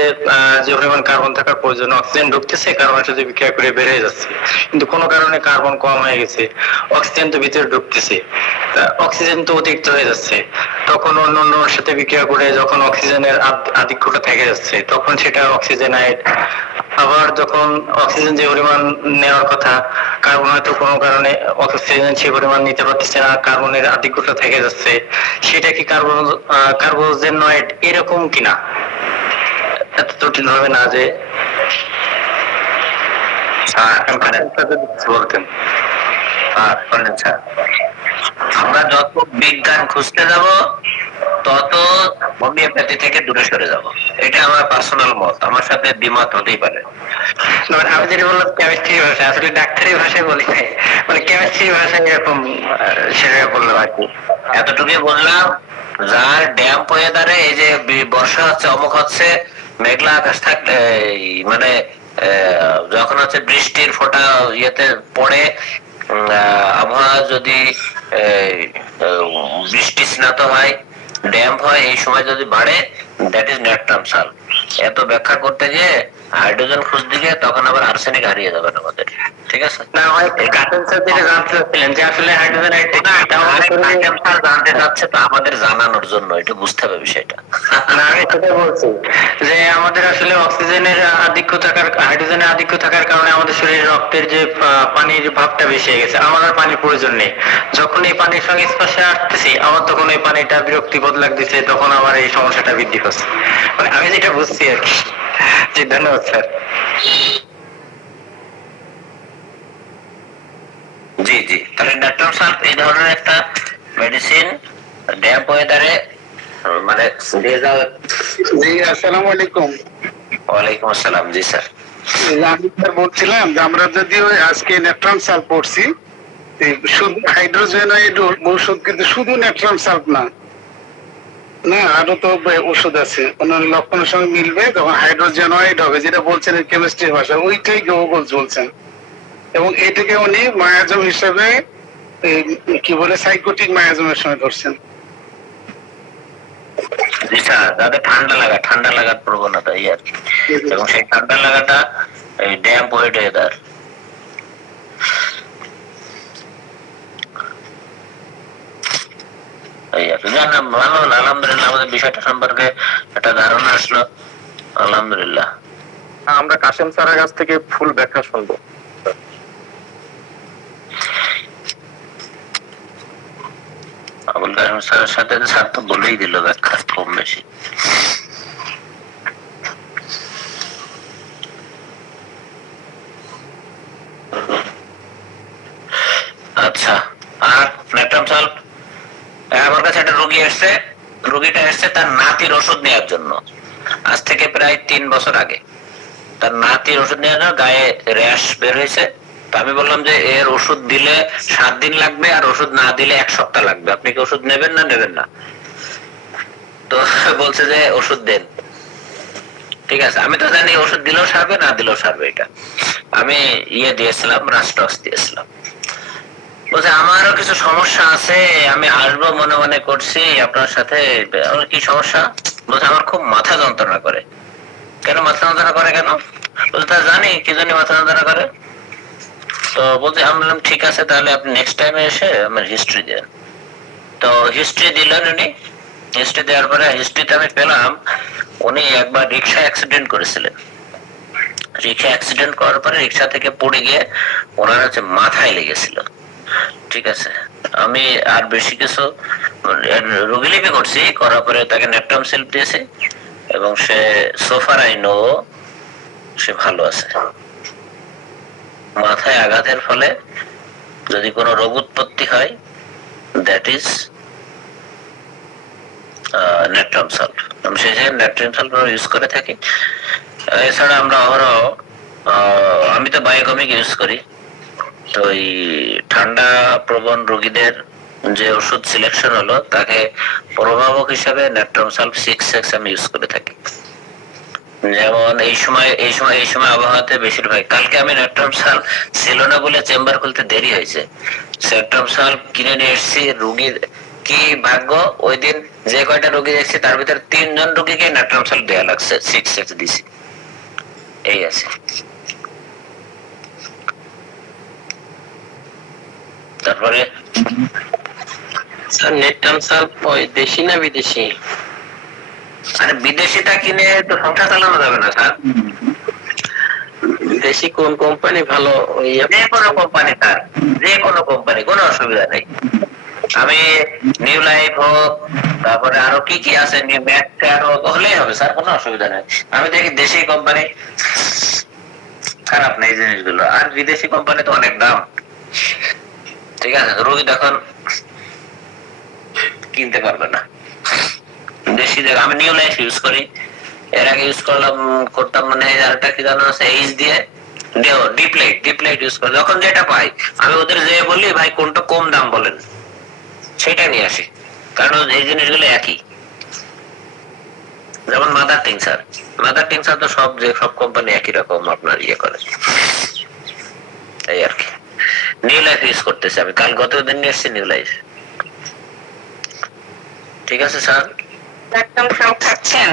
যে পরিমাণ কার্বন থাকার প্রয়োজন, অক্সিজেন ঢুকতেছে, কার্বনের সাথে বিক্রিয়া করে বের হয়ে যাচ্ছে, কিন্তু কোনো কারণে কার্বন কম হয়ে গেছে, অক্সিজেন তো ভিতরে ঢুকতেছে, অক্সিজেন তো অতিরিক্ত হয়ে যাচ্ছে, তখন অন্য অন্যর সাথে বিক্রিয়া করে যখন অক্সিজেনের আধিক্যটা থেকে যাচ্ছে, তখন সেটা অক্সিজেনাইড। আবার যখন অক্সিজেন যে পরিমাণ নেওয়ার কথা, কার্বন হয়তো কোনো কারণে অক্সিজেন সে পরিমাণ নিতে পারতেছে না, কার্বনের আধিক্যতা থেকে যাচ্ছে, সেটা কি কার্বোজেনয়েড এরকম কিনা? এত জটিল হবে না যে বলতেন। আমরা যত বিজ্ঞান খুঁজতে যাব তত হোমিওপ্যাথি থেকে দূরে সরে যাব, এটা আমার পার্সোনাল মত, আমার সাথে দ্বিমত হতেই পারে। আমি যেটা বললাম কেমিস্ট্রি ভাষা, আসলে ডাক্তারি ভাষায় বলি নাই, মানে কেমিস্ট্রি ভাষায় এরকম সেটা বললাম আর কি। এতটুকুই বললাম, যার ড্যাম ওয়েদারে এই যে বর্ষা হচ্ছে, অমুক হচ্ছে, মেঘলা আকাশ থাকলে মানে যখন হচ্ছে বৃষ্টির ফোঁটা ইয়েতে পড়ে, আবহাওয়া যদি বৃষ্টি স্নাত হয়, ড্যাম্প হয়, এই সময় যদি বাড়ে, দ্যাট ইজ ন্যাট্রাম সাল্ট। এত ব্যাখ্যা করতে গিয়ে হাইড্রোজেন খুঁজতে গিয়ে তখন আবার আর্সেনিক হারিয়ে যাবেন আমাদের, ঠিক আছে? না হয় কাটেন স্যার যেটা জানতে চাচ্ছিলেন যে আসলে হাইড্রোজেন জানতে চাচ্ছে তো আমাদের জানানোর জন্য, এটা বুঝতে হবে বিষয়টা। না আমি সেটা বলছি যে আমাদের আসলে অক্সিজেনের আধিক্য থাকার, হাইড্রোজেনের আধিক্য থাকার কারণে আমাদের শরীরে রক্তের যে পানির ভাবটা বেশি হয়ে গেছে, আমার আর পানির প্রয়োজন নেই। যখন এই পানির সঙ্গে স্পর্শে আসতেছি, আমার তখন এই পানিটা বিরক্তিবোধ লাগতেছে, তখন আমার এই সমস্যাটা বৃদ্ধি পাচ্ছে, মানে আমি যেটা বুঝছি আর কি। জি ধন্যবাদ স্যার। জি জি, তাহলে ন্যাট্রাম সাল্ট এই ধরনের একটা মেডিসিন ড্যাম্প ওয়েদারে মানে দিয়ে যাও। জি আসসালামু আলাইকুম। ওয়ালাইকুম আসসালাম। জি স্যার, আমি স্যার বলছিলাম যে আমরা যদি ওই আজকে ন্যাট্রাম সাল্ট পড়ছি, শুধু হাইড্রোজেনাইড ওষুধ, কিন্তু শুধু ন্যাট্রাম সাল্ট না, না আরো তো ওষুধ আছে অন্যান্য লক্ষণের সঙ্গে মিলবে, তখন হাইড্রোজেনয়েড হবে, যেটা বলছেন কেমিস্ট্রির ভাষা, ওইটাই গোগলস বলছেন। এবং এটাকে উনি মায়াজম হিসেবে কি বলে সাইকোটিক মায়াজমের সময় ধরছেন। জি স্যার, যাদের ঠান্ডা লাগার প্রবণতা এই আর কি, এবং সেই ঠান্ডা লাগাটা এই ড্যাম্প ওয়েদার। এই আর কি, জানলাম, ভালো হলো, আলহামদুলিল্লাহ, আমাদের বিষয়টা সম্পর্কে একটা ধারণা আসলো, আলহামদুলিল্লাহ। আমরা কাশেম স্যারের কাছ থেকে ফুল ব্যাখ্যা শুনবো। আবুল কালাম স্যারের সাথে স্যার তো বলেই দিল ব্যাখ্যা কম বেশি। আচ্ছা, আর ন্যাট্রাম সাল্ট, আমার কাছে একটা রোগী এসছে, রোগীটা এসছে তার নাতির ওষুধ নেওয়ার জন্য, আজ থেকে প্রায় 3 বছর আগে। তার নাতির ওষুধ নেওয়ার জন্য গায়ে র্যাশ বের হয়েছে, তো আমি বললাম যে এর ওষুধ দিলে 7 দিন লাগবে আর ওষুধ না দিলে 1 সপ্তাহ লাগবে, আপনি কি ওষুধ নেবেন না নেবেন না? তো বলছে যে ওষুধ দেন। ঠিক আছে, আমি তো জানি ওষুধ দিলেও সারবে না দিলেও সারবে, এটা আমি দিয়েছিলাম, রাস্টস দিয়েছিলাম। বলছে আমারও কিছু সমস্যা আছে, আমি আসবো মনে মনে করছি আপনার সাথে। কি সমস্যা? বলছে আমার খুব মাথা যন্ত্রণা করে। কেন মাথা যন্ত্রণা করে কেন? বলছে তা জানি কি জন্য মাথা যন্ত্রণা করে। তো বলছে আমি বললাম ঠিক আছে, তাহলে আপনি নেক্সট টাইমে এসে আমার হিস্ট্রি দেন। তো হিস্ট্রি দিলেন উনি। হিস্ট্রি দেওয়ার পরে হিস্ট্রিতে আমি পেলাম উনি একবার রিক্সা অ্যাক্সিডেন্ট করেছিলেন। রিক্সা অ্যাক্সিডেন্ট করার পরে রিক্সা থেকে পড়ে গিয়ে ওনার হচ্ছে মাথায় লেগেছিল। ঠিক আছে, আমি আর বেশি কিছু রোগীলিপি করছি, করার পরে তাকে নেপটাম সেলফ দিয়েছে এবং সে সোফার আইনো সে ভালো আছে। মাথায় আঘাতের ফলে যদি কোনো রোগ উৎপত্তি হয়, দ্যাট ইজ নেট্রাম সল্ট। আমি সেই নেট্রাম সল্ট ইউজ করে থাকি। এছাড়া আমরা আমি তো বায়োকমিক ইউজ করি। তো এই ঠান্ডা প্রবণ রোগীদের যে ওষুধ সিলেকশন হলো, তাকে প্রভাবক হিসাবে নেট্রাম সল্ট 6X আমি ইউজ করে থাকি। যেমন এই সময় আবহাওয়াতে বেশিরভাগ, কালকে আমি নেট্রাম সল্ট ছিল না বলে চেম্বার খুলতে দেরি হয়েছে। নেট্রাম সল্ট কিনে নিয়ে এসেছি। রোগীর কি ভাগ্য, ওই দিন যে কয়টা রোগী দেখছি তার ভিতরে 3 জন রোগীকে নেট্রাম সল্ট দেওয়া লাগছে, 6X দিছি। এই আছে। তারপরে স্যার নেট্রাম সল্ট ওই দেশি না বিদেশি? আরে বিদেশিটা কিনে তো সংসার চালানো যাবে না স্যার। দেশি কোন কোম্পানি ভালো? ওই যে কোনো কোম্পানি স্যার, যে কোনো কোম্পানি, কোনো অসুবিধা নেই। আমি নিউ লাইফ হোক, তারপরে আরো কি কি আছে, নিউ ম্যাক্টার হোক, হলেই হবে স্যার, কোনো অসুবিধা নেই। আমি দেখি দেশি কোম্পানি খারাপ নেই জিনিসগুলো, আর বিদেশি কোম্পানি তো অনেক দাম। ঠিক আছে, রোগী তখন কিনতে পারবে না। দেশি আমি নিউ লাইফ ইউজ করি, এর আগে করতাম মানে আরেকটা কি জানো আছে, এইচ দিয়ে ডিপ্লাইট ইউজ করি। যখন যেটা পাই আমি ওদের যে বলি ভাই কোনটা কম দাম বলেন, সেটা নিয়ে আসি, কারণ এই জিনিসগুলো একই। যেমন মাদার টিংসার তো সব কোম্পানি একই রকম আপনার করে, এই আর কি। নিউ লাইফ ইউজ করতেছি আমি, গত দিন নিয়ে এসছি নিউ লাইফ। ঠিক আছে স্যার। নেট্রাম সল্ট খাচ্ছেন?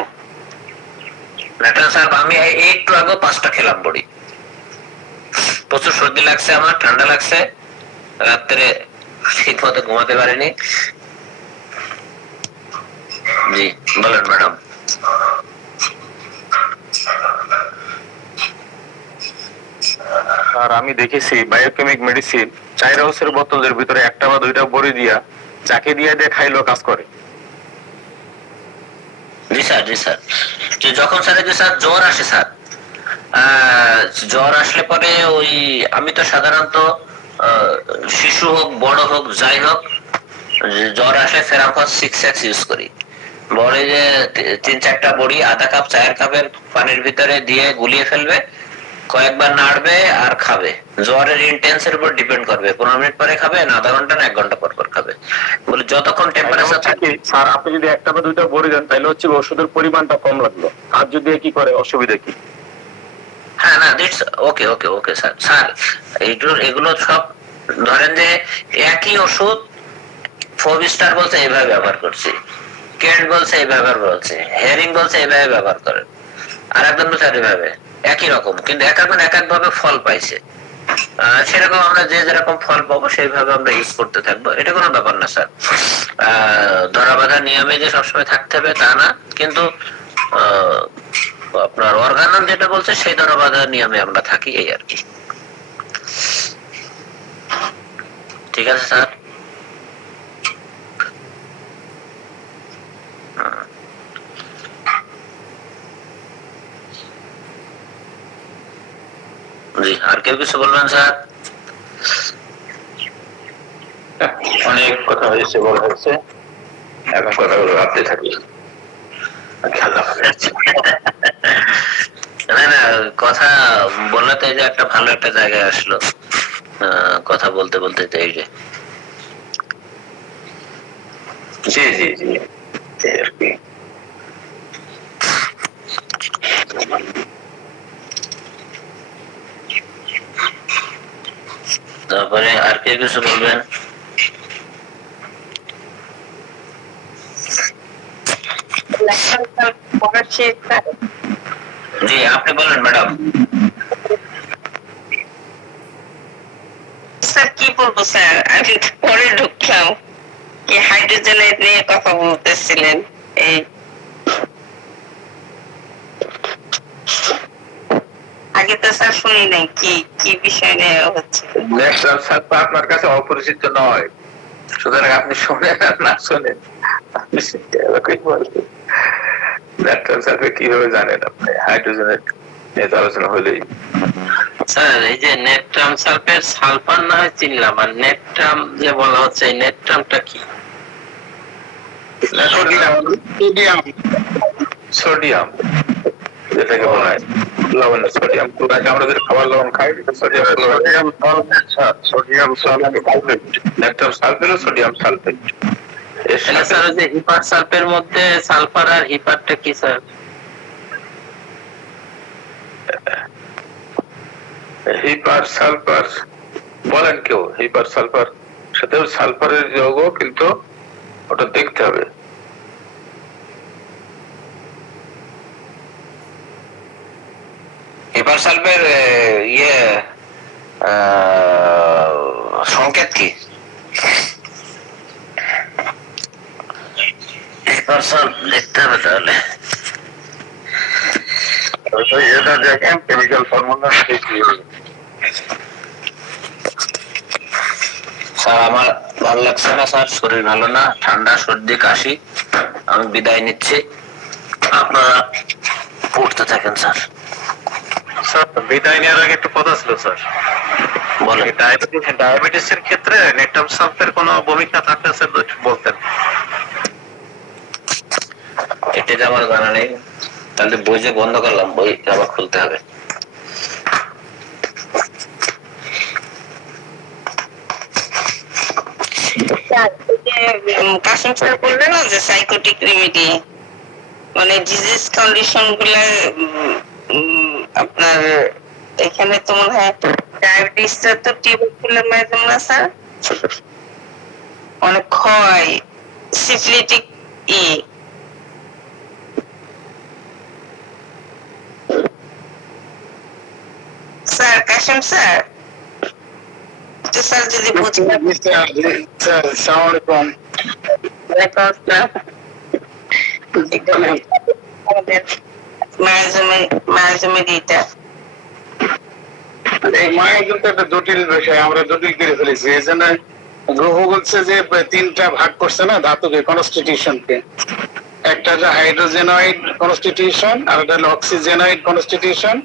নেট্রাম সল্ট আমি একটু আগে 5টা খেলাম বড়ি। প্রচুর সর্দি লাগছে, আমার ঠান্ডা লাগছে, রাত্রে ঠিক মতো ঘুমাতে পারিনি। জি বলেন ম্যাডাম। আর আমি দেখেছি বায়োকেমিক মেডিসিন 4 হাউসের বোতলের ভিতরে 1টা বা 2টা বড়ি দিয়া চাকে দিয়ে খাইলেও কাজ করে। জি স্যার যখন স্যার জ্বর আসে স্যার, জ্বর আসলে পরে ওই আমি তো সাধারণত শিশু হোক বড় হোক যাই হোক, জ্বর আসলে ফেরাফস 6X ইউজ করি। বড়ি যে 3-4টা বড়ি আধা কাপ চায়ের কাপের পানির ভিতরে দিয়ে গুলিয়ে ফেলবে, কয়েকবার নাড়বে আর খাবে। জ্বরের ইন্টেন্সের উপর ডিপেন্ড করবে, 15 মিনিট পরে খাবে না আধা ঘন্টা না 1 ঘন্টা পর খাবে। বলে যতক্ষণ টেম্পারেচার থাকে। স্যার আপনি যদি 1টা বা 2টা বড়ি দেন তাহলে হচ্ছে ওষুধের পরিমাণটা কম লাগলো, আর যদি কি করে অসুবিধা কি? হ্যাঁ না দিটস ওকে স্যার এগুলো সব ধরেন যে একই ওষুধ, 4 স্টার বলছে এইভাবে ব্যবহার করছি, কেন্ট বলছে এইভাবে ব্যবহার করছে, হেরিং বলছে এইভাবে ব্যবহার করেন, আর একজন বলছে এইভাবে, একই রকম, কিন্তু এক ভাবে ফল পাইছে। সেরকম আমরা যে যেরকম ফল পাবো সেইভাবে আমরা ইউজ করতে থাকবো, এটা কোনো ব্যাপার না স্যার। ধরা বাঁধা নিয়মে যে সবসময় থাকতে হবে তা না, কিন্তু আপনার অর্গানন যেটা বলছে সেই ধরা বাঁধা নিয়মে আমরা থাকি, এই আর কি। ঠিক আছে স্যার। জি আর কেউ কিছু বলবেন স্যার? অনেক কথা হয়েছে, বলা হয়েছে, এখন কথাগুলো ভাবতে থাকি। না কথা বললে তো এই যে একটা ভালো একটা জায়গায় আসলো। কথা বলতে বলতে তো এই যে জি জি জি এই আর কি। তারপরে আর কে কিছু বলবেন? জি আপনি বলেন ম্যাডাম। স্যার কি বলবো স্যার, আমি তো পরে ঢুকলাম, কি হাইড্রোজেনের নিয়ে কথা বলতেছিলেন এই আগে তো স্যার শুনি নাই কি কি বিষয় নিয়ে হচ্ছে। ন্যাশনাল স্যার তো আপনার কাছে অপরিচিত নয়, সুতরাং আপনি শোনেন আর না শোনেন আপনি একই বলবেন। ন্যাশনাল স্যারকে কিভাবে জানেন আপনি? হাইড্রোজেনের নিয়ে তো আলোচনা হলেই স্যার এই যে নেট্রাম সালফেট সালফার না হয় চিনলাম, আর নেট্রাম যে বলা হচ্ছে এই নেট্রামটা কি? সোডিয়াম সোডিয়াম, যেটাকে বলা হয় লবণ, সোডিয়াম ক্লোরাইড। আমরা যদি খাবার লবণ খাই sodium chloride, sodium sulphate, natrum sulphate ও সোডিয়াম সালফেট। এর তাহলে সাথে স্যার ওই যে হিপার সালফের মধ্যে সালফার আর হিপারটা কি স্যার? হিপার সালফার বলেন কেউ, হিপার সালফার সাথে সালফারের যৌগ, কিন্তু ওটা দেখতে হবে। হিপার সালফের ইয়ে সংকেত কি? হিপার সালফ দেখতে হবে তাহলে। এটা দেখেন কেমিক্যাল ফর্মুলা স্যার আমার ভালো লাগছে না স্যার, শরীর ভালো না, ঠান্ডা সর্দি কাশি, আমি বিদায় নিচ্ছি, আপনারা পড়তে থাকেন স্যার। স্যার বিদায় নেওয়ার আগে একটু কথা ছিল স্যার। বলেন। ডায়াবেটিসের ক্ষেত্রে নেট্রাম সালফের কোনো ভূমিকা থাকলে স্যার বলতেন। এটা যে আমার জানা নেই, তাহলে বই যে বন্ধ করলাম, বই আবার খুলতে হবে। কাসিম স্যার বললেন না যে সাইকোটিক রেমেডি, মানে ডিজিজ কন্ডিশন গুলা আপনার এখানে তো মনে হয় ডায়াবেটিসটা তো টিউবারকুলার মাইজম না স্যার, অনেক ক্ষয়, সিফিলিটিক স্যার কাসিম স্যার, তো স্যার যদি বুঝেন আসসালামু মায়াজমের এই মায়া কিন্তু একটা জটিল বিষয়, আমরা জটিল করে ফেলেছি। এই জন্য গ্রহ বলছে যে তিনটা ভাগ করছে না ধাতুকে, কনস্টিটিউশনকে। একটা হচ্ছে হাইড্রোজেনয়েড কনস্টিটিউশন, আর একটা হলো অক্সিজেনয়েড কনস্টিটিউশন,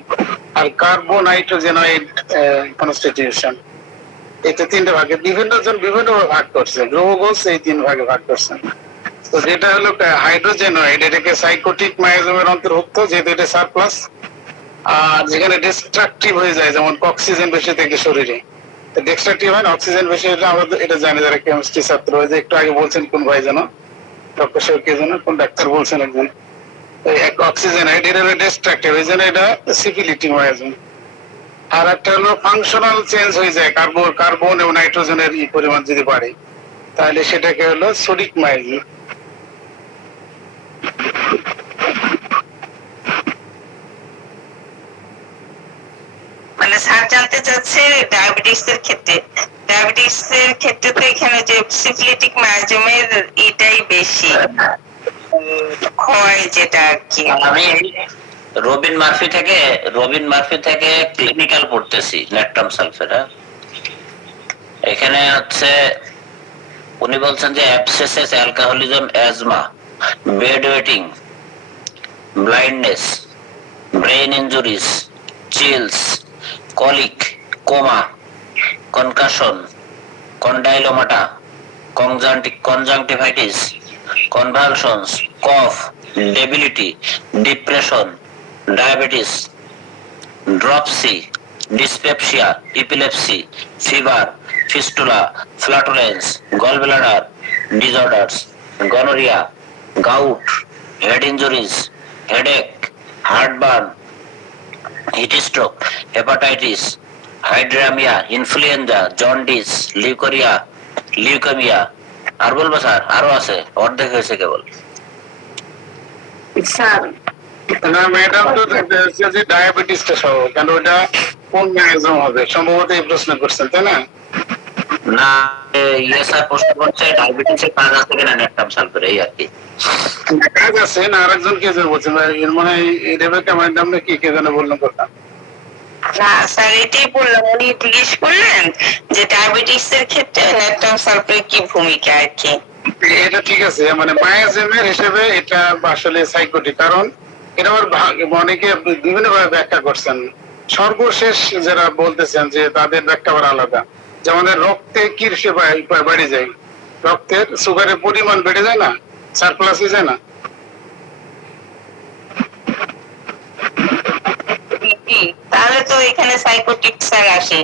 আর কার্বোনাইট্রোজেনয়েড কনস্টিটিউশন। এটা তিনটা ভাগে বিভিন্ন জন বিভিন্ন ভাগ করছে, গ্রহগোস এই তিন ভাগে ভাগ করছে। তো যেটা হলো হাইড্রোজেনয়েড, এটাকে সাইকোটিক মায়াজমের অন্তর্ভুক্ত, যেহেতু এটা সারপ্লাস। আর যেখানে ডিস্ট্রাকটিভ হয়ে যায়, যেমন অক্সিজেন বেশি থেকে শরীরে, ডিস্ট্রাকটিভ হয় না, অক্সিজেন বেশি হলে আমরা এটা জানি যারা কেমিস্ট্রি ছাত্র। যে একটু আগে বলছেন কোন ভাই যেন, ডক্টর সাহেব কে যেন, কোন ডাক্তার বলছেন একজন, এক অক্সিজেন এটা হলো ডিস্ট্রাকটিভ, এই জন্য এটা সিফিলিটিক মায়াজম। আর একটা হলো ফাংশনাল চেঞ্জ হয়ে যায়, কার্বন এবং নাইট্রোজেনের পরিমাণ যদি বাড়ে, তাহলে সেটাকে হলো সোডিক মায়াজম। মানে স্যার জানতে চাচ্ছে ডায়াবেটিস এর ক্ষেত্রে তো এখানে যে সিফিলিটিক মায়াজমের এটাই বেশি হয়, যেটা আর কি। আমি রবিন মার্ফি থেকে ক্লিনিক্যাল পড়তেছি নেট্রাম সালফেট। এখানে হচ্ছে উনি বলছেন যে abscesses, alcoholism, asthma, bed wetting, blindness, brain injuries, chills, colic, coma, concussion, condylomata, conjunctivitis, convulsions, cough, debility, depression, diabetes, dropsy, dyspepsia, epilepsy, fever, fistula, flatulence, gallbladder disorders, gonorrhea, gout, head injuries, headache, heartburn, heat stroke, hepatitis, hydramia, influenza, jaundice, leukemia, আর বলবো স্যার? আরো আছে, অর্ধেক হয়েছে কেবল। স্যার না ম্যাডাম, তো যে ডায়াবেটিসটা সহ, কেন ওটা কোন ম্যাগাজিন হবে সম্ভবত এই প্রশ্ন করছেন, তাই না? না, ইয়ে স্যার প্রশ্ন করছে ডায়াবেটিসের কাজ আছে কিনা নেট্রাম সালফেট, এই আর কি। কাজ আছে না, আরেকজন কে যেন বলছেন এর মনে হয় রেবেকা ম্যাডাম না কি কে যেন বললেন কথা। না স্যার, এটাই বললাম, উনি জিজ্ঞেস করলেন যে ডায়াবেটিস এর ক্ষেত্রে ন্যাট্রাম সালফেটের কি ভূমিকা আর কি। এটা ঠিক আছে, মানে মায়াজেমের হিসেবে এটা আসলে সাইকোটিক, কারণ এটা আবার অনেকে বিভিন্ন ভাবে ব্যাখ্যা করছেন। সর্বশেষ যারা বলতেছেন যে তাদের ব্যাখ্যা আবার আলাদা, যে আমাদের রক্তে কিরসে বেড়ে যায়, রক্তের সুগারের পরিমাণ বেড়ে যায় না, সারপ্লাস হয়ে যায় না। তাহলে তো এখানে সাইকোটিক স্যার আসে,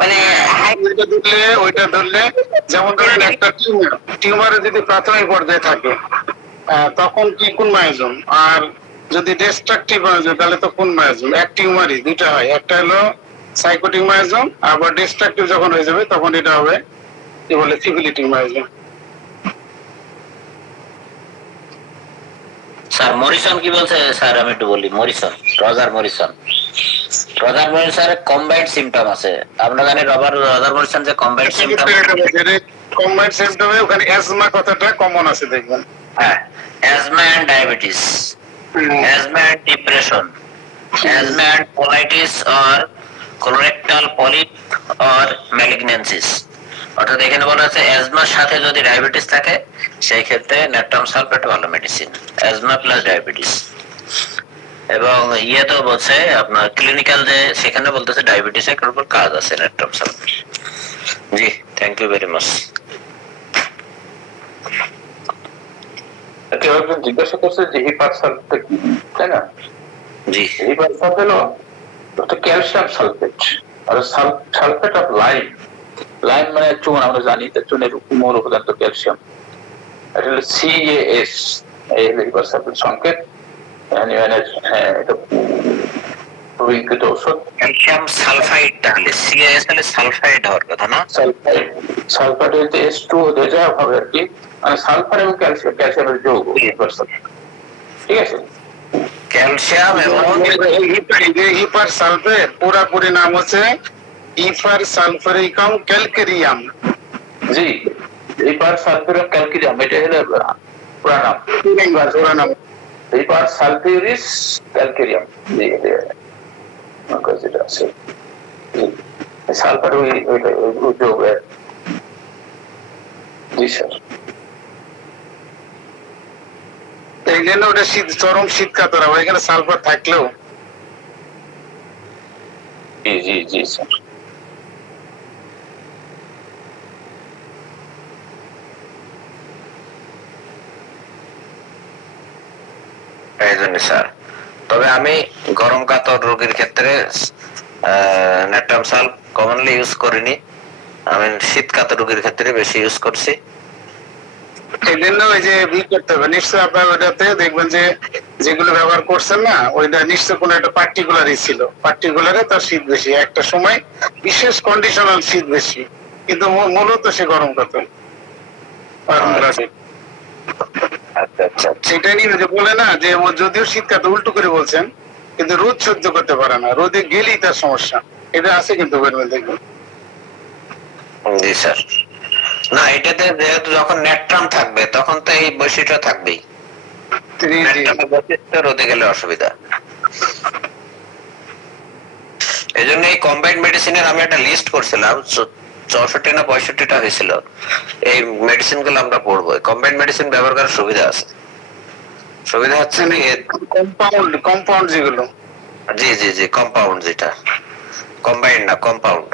মানে ওইটা ধরলে যেমন ধরেন একটা টিউমারে যদি প্রাথমিক পর্যায়ে থাকে তখন কি কোন মায়োজম, আর যদি ডিস্ট্রাকটিভ মায়োজম তাহলে তো কোন মায়োজম। এক টিউমারই দুইটা হয়, একটা হলো সাইকোটিক মায়োজম, আবার ডিস্ট্রাকটিভ যখন হয়ে যাবে তখন এটা হবে কি বলে সিভিলিটিক মায়োজম। স্যার মরিসন কি বলছে স্যার, আমি একটু বলি। রজার মরিসনের কম্বাইন্ড সিম্পটম আছে। আমরা জানি রজার মরিসন যে কম্বাইন্ড সিম্পটম, কম্বাইন্ড সিম্পটমে ওখানে অ্যাজমা কথাটা কমন আছে দেখবেন। হ্যাঁ, asthma and diabetes, asthma and depression, asthma and colitis or colorectal polyp or malignancies. অর্থাৎ এখানে বলা আছে অ্যাজমার সাথে যদি ডায়াবেটিস থাকে সেই ক্ষেত্রে ন্যাট্রাম সালফেট ভালো মেডিসিন, অ্যাজমা প্লাস ডায়াবেটিস। এবং ইয়ে তো বলছে আপনার ক্লিনিক্যাল যে সেখানে বলতেছে ডায়াবেটিস এর উপর কাজ আছে ন্যাট্রাম সালফেট। জি, থ্যাংক ইউ ভেরি মাচ। কেউ একজন জিজ্ঞাসা করছে যে হিপার সালফেট কি, তাই না? জি, হিপার সালফেট হলো ক্যালসিয়াম সালফেট আর সালফেট অফ লাইম। লাইম মানে চুন, আমরা জানি চুনের মূল উপাদান তো ক্যালসিয়াম। এটা হলো CaS, এই হিপার সালফেট সংকেত। এটা পরীক্ষিত ওষুধ। ক্যালসিয়াম সালফাইড, তাহলে সিএস তাহলে সালফাইড হওয়ার কথা না? সালফাইড হচ্ছে H2 হয়ে যায় হবে আর কি, মানে সালফার এবং ক্যালসিয়ামের যৌগ হিপার সালফেট। ঠিক আছে, ক্যালসিয়াম এবং হিপার সালফেট পুরাপুরি নাম হচ্ছে হিপার সালফারিকাম ক্যালকেরিয়াম। জি, হিপার সালফেরিক ক্যালকেরিয়াম, এটা হলো পুরা নাম। হিপার সালফিউরিস ক্যালকেরিয়াম, জি যেটা আছে সালফার ওই যৌগ। জি স্যার, এই জন্য ওটা চরম শীত কাতরা, এখানে সালফার থাকলেও। জি জি জি স্যার। এই জন্য স্যার, তবে আমি গরম কাতর রোগীর ক্ষেত্রে ন্যাট্রাম সাল কমনলি ইউজ করিনি, আমি শীত কাতর রোগীর ক্ষেত্রে বেশি ইউজ করছি। এই জন্য ওই যে করতে হবে নিশ্চয়ই, আপনার ওইটাতে দেখবেন যে যেগুলো ব্যবহার করছেন না ওইটা নিশ্চয় কোনো একটা পার্টিকুলারই ছিল, পার্টিকুলারে তার শীত বেশি, একটা সময় বিশেষ কন্ডিশনাল শীত বেশি, কিন্তু মূলত সে গরম কাতর। আচ্ছা আচ্ছা, সেটাই নিয়ে যে বলে না যে ও যদিও শীত কাতর উল্টো করে বলছেন, কিন্তু রোদ সহ্য করতে পারে না, রোদে গেলেই তার সমস্যা, এটা আছে কিন্তু দেখবেন। জি স্যার। না, এটাতে যেহেতু যখন ন্যাট্রাম থাকবে তখন তো এই বৈশিষ্ট্য থাকবেই, রোদে গেলে অসুবিধা। এই জন্য এই কম্বাইন্ড মেডিসিনের আমি একটা লিস্ট করছিলাম, 64 না 65টা হয়েছিল। এই মেডিসিন গুলো আমরা পড়বো, কম্বাইন্ড মেডিসিন ব্যবহার করার সুবিধা আছে। সুবিধা হচ্ছে কম্পাউন্ড যেগুলো, জি জি জি, কম্পাউন্ড, যেটা কম্বাইন্ড না কম্পাউন্ড।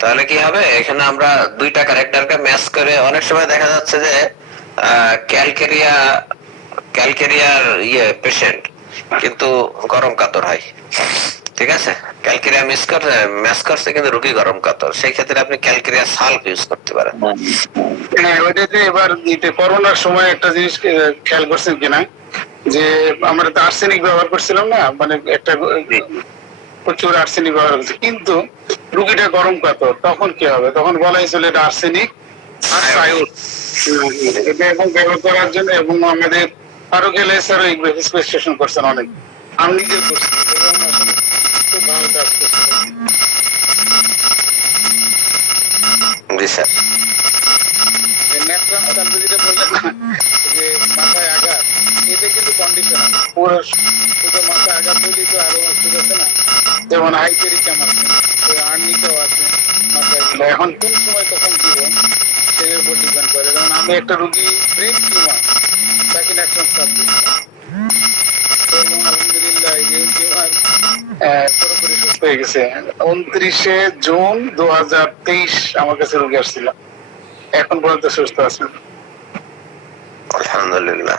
তাহলে কি হবে, এখানে আমরা দুইটা ক্যারেক্টারকে ম্যাচ করে অনেক সময় দেখা যাচ্ছে যে ক্যালকেরিয়ার পেশেন্ট কিন্তু গরম কাতর হয়, ঠিক আছে, ক্যালকেরিয়া ম্যাচ করছে কিন্তু রোগী গরম কাতর, সেই ক্ষেত্রে আপনি ক্যালকেরিয়া সালফ ইউজ করতে পারেন। হ্যাঁ, ওইটাতে এবার করোনার সময় একটা জিনিস খেয়াল করছেন কিনা, যে আমরা তো আর্সেনিক ব্যবহার করছিলাম না, মানে একটা প্রচুর আর্সেনিক ব্যবহার করছি, কিন্তু রুগীটা গরম কাতর, তখন কি হবে? তখন বলা হয়েছিল এটা আর্সেনিক আর সায়ুর। এটা এখন ব্যবহার করার জন্য, এবং আমাদের আরো গেলে স্যার স্পেসিফিকেশন করছেন অনেক, আমি নিজে করছি এবং আসলে খুব ভালো কাজ করছে। জি স্যার। ন্যাট্রাম সালফেট যেটা বললেন না, যে মাথায় আঘাত, এতে কিন্তু কন্ডিশনার পুরো শুধু মাথায় আঘাত হইলেই তো আরো ওষুধ আছে না, যেমন হাইপেরিকাম আছে, আর্নিকাও আছে মাথায় দিলে। এখন কোন সময় তখন দিব সেই উপর ডিপেন্ড করে। যেমন আমি একটা রুগী ব্রেন টিউমার, তাকে ন্যাট্রাম সালফেট, এবং আলহামদুলিল্লাহ এই ব্রেন টিউমার পুরোপুরি সুস্থ হয়ে গেছে। 29শে জুন 2023 আমার কাছে রুগী আসছিল, এখন পর্যন্ত সুস্থ আছেন আলহামদুলিল্লাহ।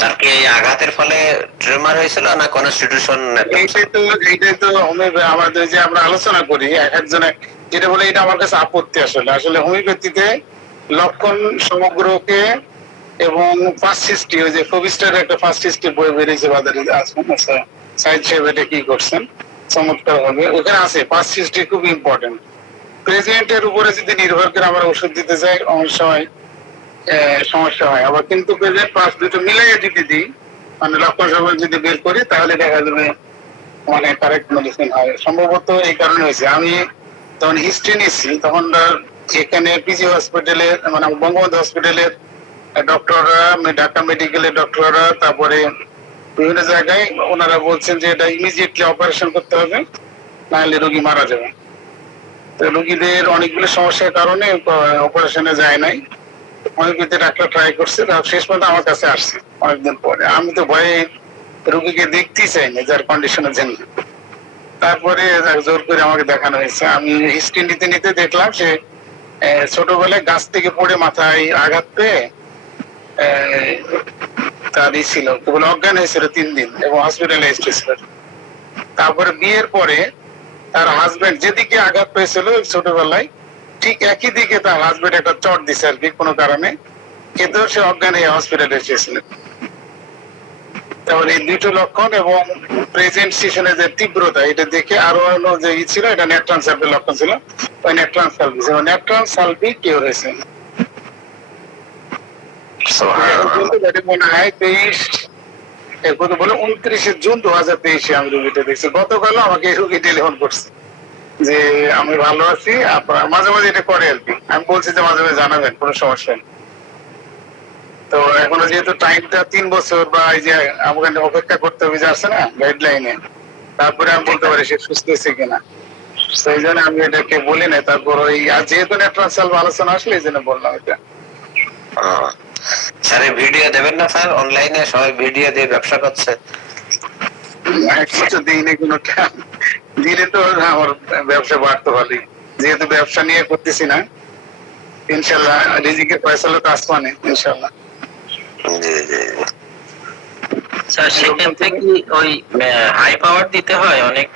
তার কি এই আঘাতের ফলে ট্রিউমার হয়েছিল না কনস্টিটিউশন? এইটাই তো আমাদের যে আমরা আলোচনা করি এক একজনে যেটা বলে, এটা আমার কাছে আপত্তি। আসলে হোমিওপ্যাথিতে লক্ষণ সমগ্রকে এবং ফার্স্ট হিস্ট্রি, ওই যে ফোবিস্টারের একটা ফার্স্ট হিস্ট্রি বই বেরিয়েছে বাজারে, আসবেন সাইড সাহেব এটা কি করছেন চমৎকার হবে, ওখানে আছে ফার্স্ট হিস্ট্রি খুব ইম্পর্টেন্ট। প্রেজেন্টের উপরে যদি নির্ভর করে আমরা ওষুধ দিতে যাই অনেক সময় সমস্যা হয়। আবার কিন্তু প্রেজেন্ট পাস্ট দুটো মিলাইয়ে যদি দিই, মানে লক্ষণ সব যদি বের করি, তাহলে দেখা যাবে মানে কারেক্ট মেডিসিন হয়। সম্ভবত এই কারণে হয়েছে। আমি যখন হিস্ট্রি নিচ্ছি তখন এখানে পিজি হসপিটালের, মানে বঙ্গবন্ধু হসপিটালের ডক্টররা, ঢাকা মেডিকেলের ডক্টররা, তারপরে বিভিন্ন জায়গায় ওনারা বলছেন যে এটা ইমিডিয়েটলি অপারেশন করতে হবে, নাহলে রোগী মারা যাবে। তো রোগীদের অনেকগুলো সমস্যার কারণে অপারেশনে যায় নাই। অনেকগুলো ডাক্তার ট্রাই করছে, শেষ পর্যন্ত আমার কাছে আসছে অনেকদিন পরে। আমি তো ভয়ে রোগীকে দেখতেই চাই না, যার কন্ডিশনের জন্য। তারপরে জোর করে আমাকে দেখানো হয়েছে। আমি হিস্ট্রি নিতে নিতে দেখলাম সে ছোটবেলায় গাছ থেকে পড়ে মাথায় আঘাত পেয়ে তার ছিল বলে অজ্ঞান হয়েছিল 3 দিন এবং হসপিটালাইজড হয়েছিল। তারপরে বিয়ের পরে তার হাজবেন্ড যেদিকে আঘাত পেয়েছিল ছোটবেলায়, ঠিক একই দিকে তার হাজবেন্ড একটা চট দিছে আর কি কোনো কারণে, এতেও সে অজ্ঞান হয়ে হসপিটালে এসেছিলেন। তাহলে এই দুটো লক্ষণ এবং প্রেজেন্ট সিচুয়েশনের যে তীব্রতা, এটা দেখে আরো যে ছিল, এটা ন্যাট্রাম সালফেট লক্ষণ ছিল, ওই natrum sulphate natrum sulphate cure হয়েছে। মনে হয় 29শে জুন 2023 আমি রুগীটা দেখছি। গতকাল আমাকে রুগী টেলিফোন করছে যে আমি ভালো আছি, আপনার মাঝে মাঝে এটা করে আর কি। আমি বলছি যে মাঝে মাঝে জানাবেন, কোনো সমস্যা নেই। তো এখনো যেহেতু টাইমটা 3 বছর, বা এই যে আমাকে অপেক্ষা করতে হবে যে আছে না গাইডলাইনে, তারপরে আমি বলতে পারি সে সুস্থ হয়েছে কিনা। তো এই জন্য আমি এটাকে বলি না। তারপর ওই যেহেতু ন্যাট্রাম সালফেট আলোচনা আসলে এই জন্য বললাম এটা। স্যার ভিডিও দেবেন না স্যার? অনলাইনে সবাই ভিডিও দিয়ে ব্যবসা করছে। কিছু দিইনি কোনোটা, দিলে তো আমার ব্যবসা বাড়তে পারি। যেহেতু ব্যবসা নিয়ে করতেছি না, ইনশাল্লাহ রিজিকের ফয়সালা তো আসমানে ইনশাল্লাহ। জি জি। স্যার সেক্ষেত্রে কি ওই হাই পাওয়ার দিতে হয় অনেক?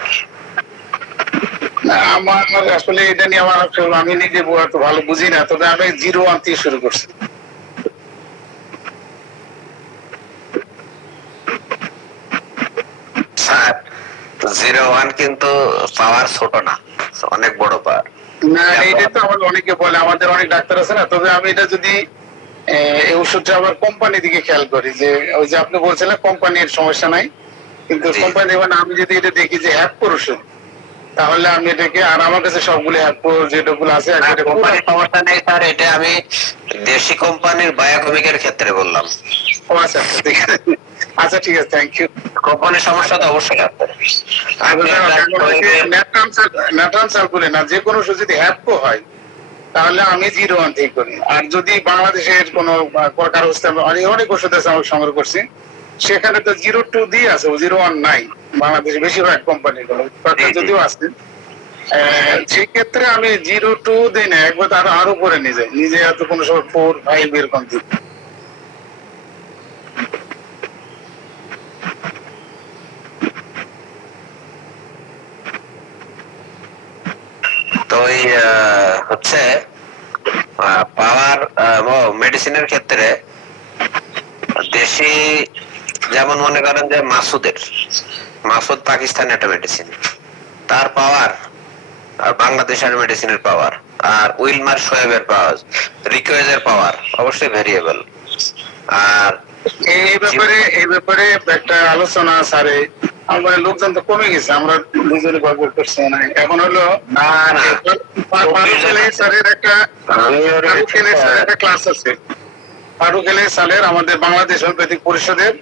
আমার আসলে এটা নিয়ে আমি নিজে তো ভালো বুঝি না, তবে আমি 0-1 দিয়ে শুরু করছি। স্যার 0-1 কিন্তু পাওয়ার ছোট না, অনেক বড় পাওয়ার। না, এটা তো আমার অনেকে বলে, আমাদের অনেক ডাক্তার আছে না। তবে আমি এটা যদি এই ওষুধটা আবার কোম্পানি দিকে খেয়াল করি, যে ওই যে আপনি বলছিলেন কোম্পানির সমস্যা নাই, কিন্তু কোম্পানি মানে আমি যদি এটা দেখি যে হ্যাপকোর ওষুধ, তাহলে আমি এটাকে, আর আমার কাছে সবগুলো হ্যাপকোর যেগুলো আছে কোম্পানির সমস্যা নেই স্যার, এটা আমি দেশি কোম্পানির বায়োকেমিকের ক্ষেত্রে বললাম। ও আচ্ছা ঠিক আছে, আচ্ছা ঠিক আছে, থ্যাংক ইউ। কোম্পানির সমস্যা তো অবশ্যই আছে। ন্যাট্রাম সালফেট না, যে কোনো ওষুধ যদি হ্যাপকো হয় তাহলে আমি 0-1 দিয়ে করি। আর যদি বাংলাদেশের কোনো কারো অনেক ওষুধ আছে আমি সংগ্রহ করছি, সেখানে তো 0-2 দিয়ে আছে, 0-1 নাই বাংলাদেশে বেশিরভাগ কোম্পানিগুলো, যদিও আছে। সেক্ষেত্রে আমি 0-2 দিই না, একবার আরো উপরে নিয়ে যাই, নিজে এত কোনো সময় 4-5 এরকম দিই। হচ্ছে পাওয়ার মেডিসিনের ক্ষেত্রে দেশি, যেমন মনে করেন যে মাসুদ পাকিস্তানি একটা মেডিসিন, তার পাওয়ার আর বাংলাদেশের মেডিসিনের পাওয়ার আর উইলমার শোয়েবের পাওয়ার, রিকোয়েজের পাওয়ার অবশ্যই ভেরিয়েবল। আর এই ব্যাপারে একটা আলোচনা স্যারে আমার লোকজন তো কমে গেছে, আমরা দুজনে গল্প করছি না। এখন হলো স্যারের একটা ক্লাস আছে, ফারুক আলী স্যারের আমাদের বাংলাদেশ হোমিওপ্যাথিক পরিষদের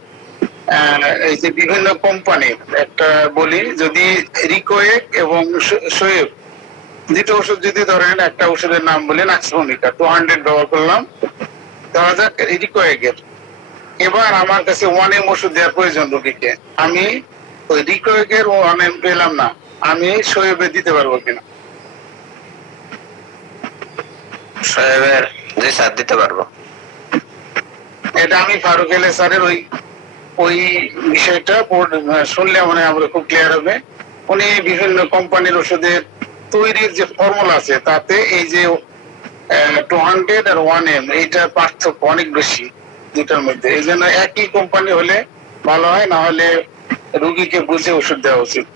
এই যে বিভিন্ন কোম্পানির একটা বলি, যদি রিকোয়েক এবং শোয়েব দুটো ওষুধ যদি ধরেন, একটা ওষুধের নাম বলি নাক্সভূমিকা 200 ব্যবহার করলাম, ধরা যাক রিকোয়েকের। এবার আমার কাছে 1M ওষুধ দেওয়ার প্রয়োজন রোগীকে, আমি ওই রিকোয়েকের 1M পেলাম না, আমি শোয়েবে দিতে পারবো কিনা? শোয়েবের জি স্যার দিতে পারবো। এটা আমি ফারুক আলী স্যারের ওই বিষয়টা শুনলে মানে আমরা খুব ক্লিয়ার হবে। উনি বিভিন্ন কোম্পানির ওষুধের তৈরির যে ফর্মুলা আছে তাতে এই যে 200 আর 1M এইটা পার্থক্য অনেক বেশি দুটার মধ্যে। এই জন্য একই কোম্পানি হলে ভালো হয়, না হলে রুগীকে বুঝে ওষুধ দেওয়া উচিত।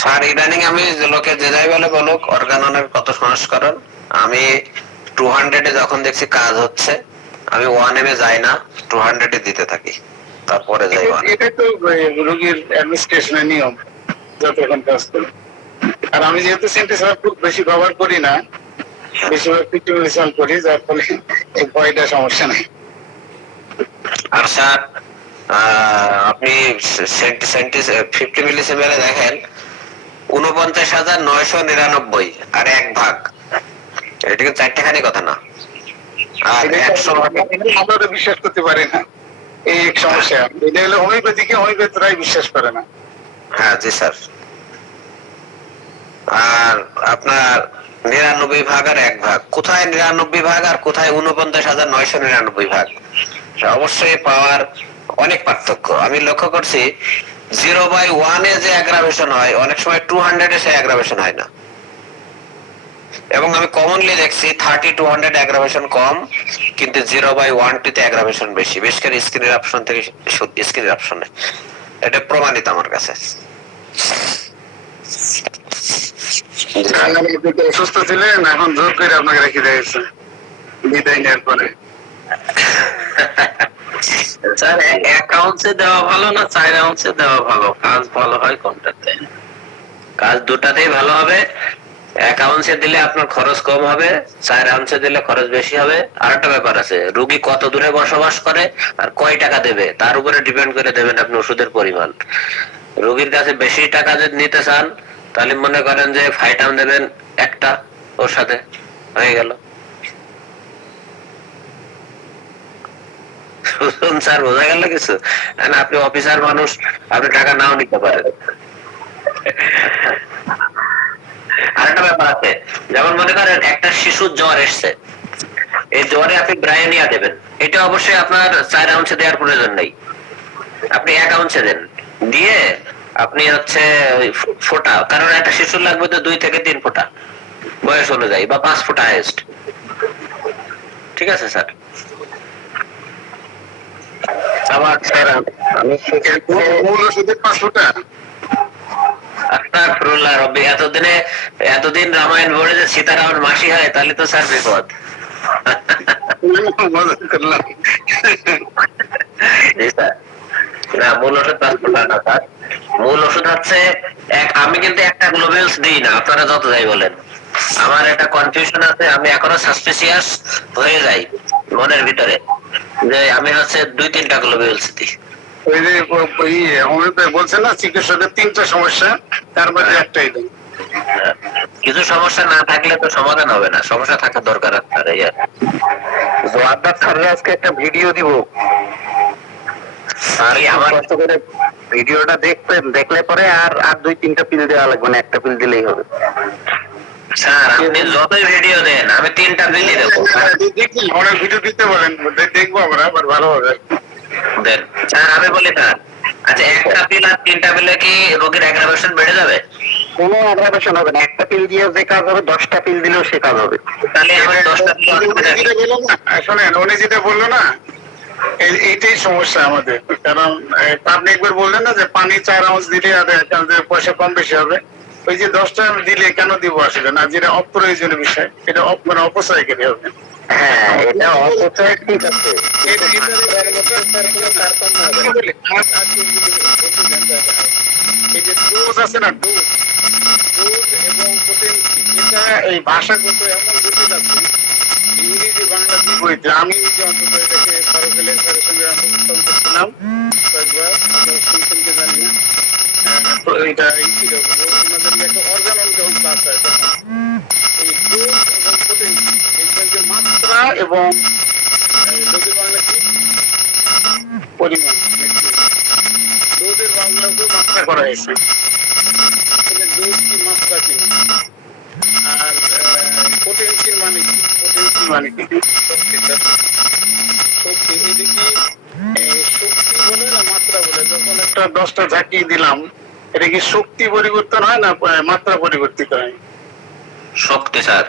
স্যার ইদানিং আমি লোকে যে যাই বলে বলুক অর্গাননের কত সংস্করণ, আমি 200 যখন দেখছি কাজ হচ্ছে আমি 1M যাই না, 200 দিতে থাকি, তারপরে যাই 1M। এটা তো রোগীর অ্যাডমিনিস্ট্রেশনের নিয়ম যতক্ষণ কাজ করে। আর আমি যেহেতু সিনথেসার খুব বেশি ব্যবহার করি না, বেশিরভাগ পিটিউলিসাল করি, যার ফলে এই ভয়টা সমস্যা নেই। আর স্যার আপনি 50 মিলিসিমেলে দেখেন 49,999 আর 1 ভাগ, এটা কিন্তু চারটেখানি কথা না। আর 100 আমরা তো বিশ্বাস করতে পারি না, এই এক সমস্যা। এটা হলো হোমিওপ্যাথিকে হোমিওপ্যাথরাই বিশ্বাস করে না। হ্যাঁ জি স্যার। আর আপনার 99 ভাগ আর 1 ভাগ, কোথায় 99 ভাগ আর কোথায় 49,999 ভাগ, অবশ্যই পাওয়ার অনেক পার্থক্য। আমি লক্ষ্য করছি 0/1 এ যে অ্যাগ্রাভেশন হয় অনেক সময় 200 এ সে অ্যাগ্রাভেশন হয় না, এবং আমি কমনলি দেখছি 30-200 অ্যাগ্রাভেশন কম, কিন্তু 0/1 তে অ্যাগ্রাভেশন বেশি, বিশেষ করে স্কিনের অপশন থেকে স্কিনের অপশনে। এটা প্রমাণিত আমার কাছে। অসুস্থ ছিলেন, এখন জোর করে আপনাকে রেখে দিয়েছে বিদায় নেওয়ার পরে। স্যার 1 আউন্সে দেওয়া ভালো না 4 আউন্সে দেওয়া ভালো? কাজ ভালো হয় কোনটাতে? কাজ দুটাতেই ভালো হবে। 1 আউন্সে দিলে আপনার খরচ কম হবে, 4 আউন্সে দিলে খরচ বেশি হবে। আর একটা ব্যাপার আছে, রোগী কত দূরে বসবাস করে আর কয় টাকা দেবে তার উপরে ডিপেন্ড করে দেবেন আপনি ওষুধের পরিমাণ। রোগীর কাছে বেশি টাকা যদি নিতে চান তাহলে মনে করেন যে ফাইটাম দেবেন একটা, ওর সাথে হয়ে গেল। স্যার বোঝা গেল কিছু? আপনি অফিসার মানুষ, আপনি টাকা নাও নিতে পারেন। আরেকটা ব্যাপার আছে, যেমন মনে করেন একটা শিশুর জ্বর এসছে, এই জ্বরে আপনি ব্রায়োনিয়া দেবেন, এটা অবশ্যই আপনার 4 আউন্সে দেওয়ার প্রয়োজন নেই, আপনি 1 আউন্সে দেন। দিয়ে আপনি হচ্ছে ফোঁটা, কারণ একটা শিশুর লাগবে তো 2 থেকে 3 ফোঁটা বয়স অনুযায়ী, বা 5 ফোঁটা হাইয়েস্ট। ঠিক আছে স্যার? আবার স্যার আমি মূল ওষুধের 500 টাকা আস্তাগফিরুল্লাহ রব্বি, এতদিন রামায়ণ পড়ে যে সীতারামের মাসি হয় তাহলে তো স্যার বিপদ। মজা করলাম। না, মূল ওষুধ 500 টাকা না স্যার। মূল ওষুধ হচ্ছে আমি কিন্তু একটা গ্লোবিউলস দিই না, আপনারা যত যাই বলেন। আমার একটা কনফিউশন আছে, আমি এখনো সাসপিসিয়াস হয়ে যাই মনের ভিতরে যে আমি হচ্ছে 2-3টা গ্লোবিউলস দিই। ওই যে হোমিওপ্যাথি বলছেন না, চিকিৎসকের 3টা সমস্যা, তার মধ্যে একটাই নেই। কিছু সমস্যা না থাকলে তো সমাধান হবে না, সমস্যা থাকা দরকার আপনার। আজকে একটা ভিডিও দিব, আমার ভিডিওটা দেখলে পরে আর 2-3টা পিল দেওয়া লাগবে না, একটা পিল দিলেই হবে। স্যার আপনি যতই ভিডিও দেন আমি 3টা পিলই দেবো। দেখি অনেক ভিডিও দিতে পারেন, দেখবো আমরা আবার ভালো হবে। দেন স্যার, আমি বলি স্যার, আচ্ছা একটা পিল আর 3টা পিলে কি রোগীর অ্যাগ্রাভেশন বেড়ে যাবে? কোনো অ্যাগ্রাভেশন হবে না, একটা পিল দিয়ে যে কাজ হবে 10টা পিল দিলেও সে কাজ হবে। তাহলে আমার 10টা উনি যেটা বললো না, শোনেন উনি যেটা বললো না, এইটাই সমস্যা আমাদের। কারণ আপনি একবার বললেন না যে পানি 4 আউন্স দিলে আর পয়সা কম বেশি হবে, ওই যে 10টা দিলে কেন দিব আসলে না, যেটা অপ্রয়োজনীয় বিষয়, এটা মানে অপচয়কারী হবে। হ্যাঁ, এটা অপচয় ঠিক আছে। এই যে ডোজ আছে না, ডোজ এবং potency, এটা এই ভাষাগত এমন জটিল আছে ইংরেজি বাংলা দুই বইতে। আমি নিজে অন্তত এটাকে ফারুকেলের স্যারের সঙ্গে উপস্থাপন করছিলাম কয়েকবার, আপনারা শুনছেন কি জানি না। তো এটা এই ছিল ওনাদের একটা অর্গানল যখন ক্লাস হয় তখন এই ডোজ এবং potency, দেখবেন যে মাত্রা এবং ডোজের বাংলা কি পরিমাণ, ডোজের বাংলাকে মাত্রা করা হয়েছে, ডোজ কি মাত্রা কি, আর পোটেন্সির মানে কি, পোটেন্সি মানে কি শক্তি, শক্তি এটা কি শক্তি বলে না মাত্রা বলে? যখন একটা 10টা ঝাঁকিয়ে দিলাম, এটা কি শক্তি পরিবর্তন হয় না মাত্রা পরিবর্তিত হয়? শক্তি স্যার।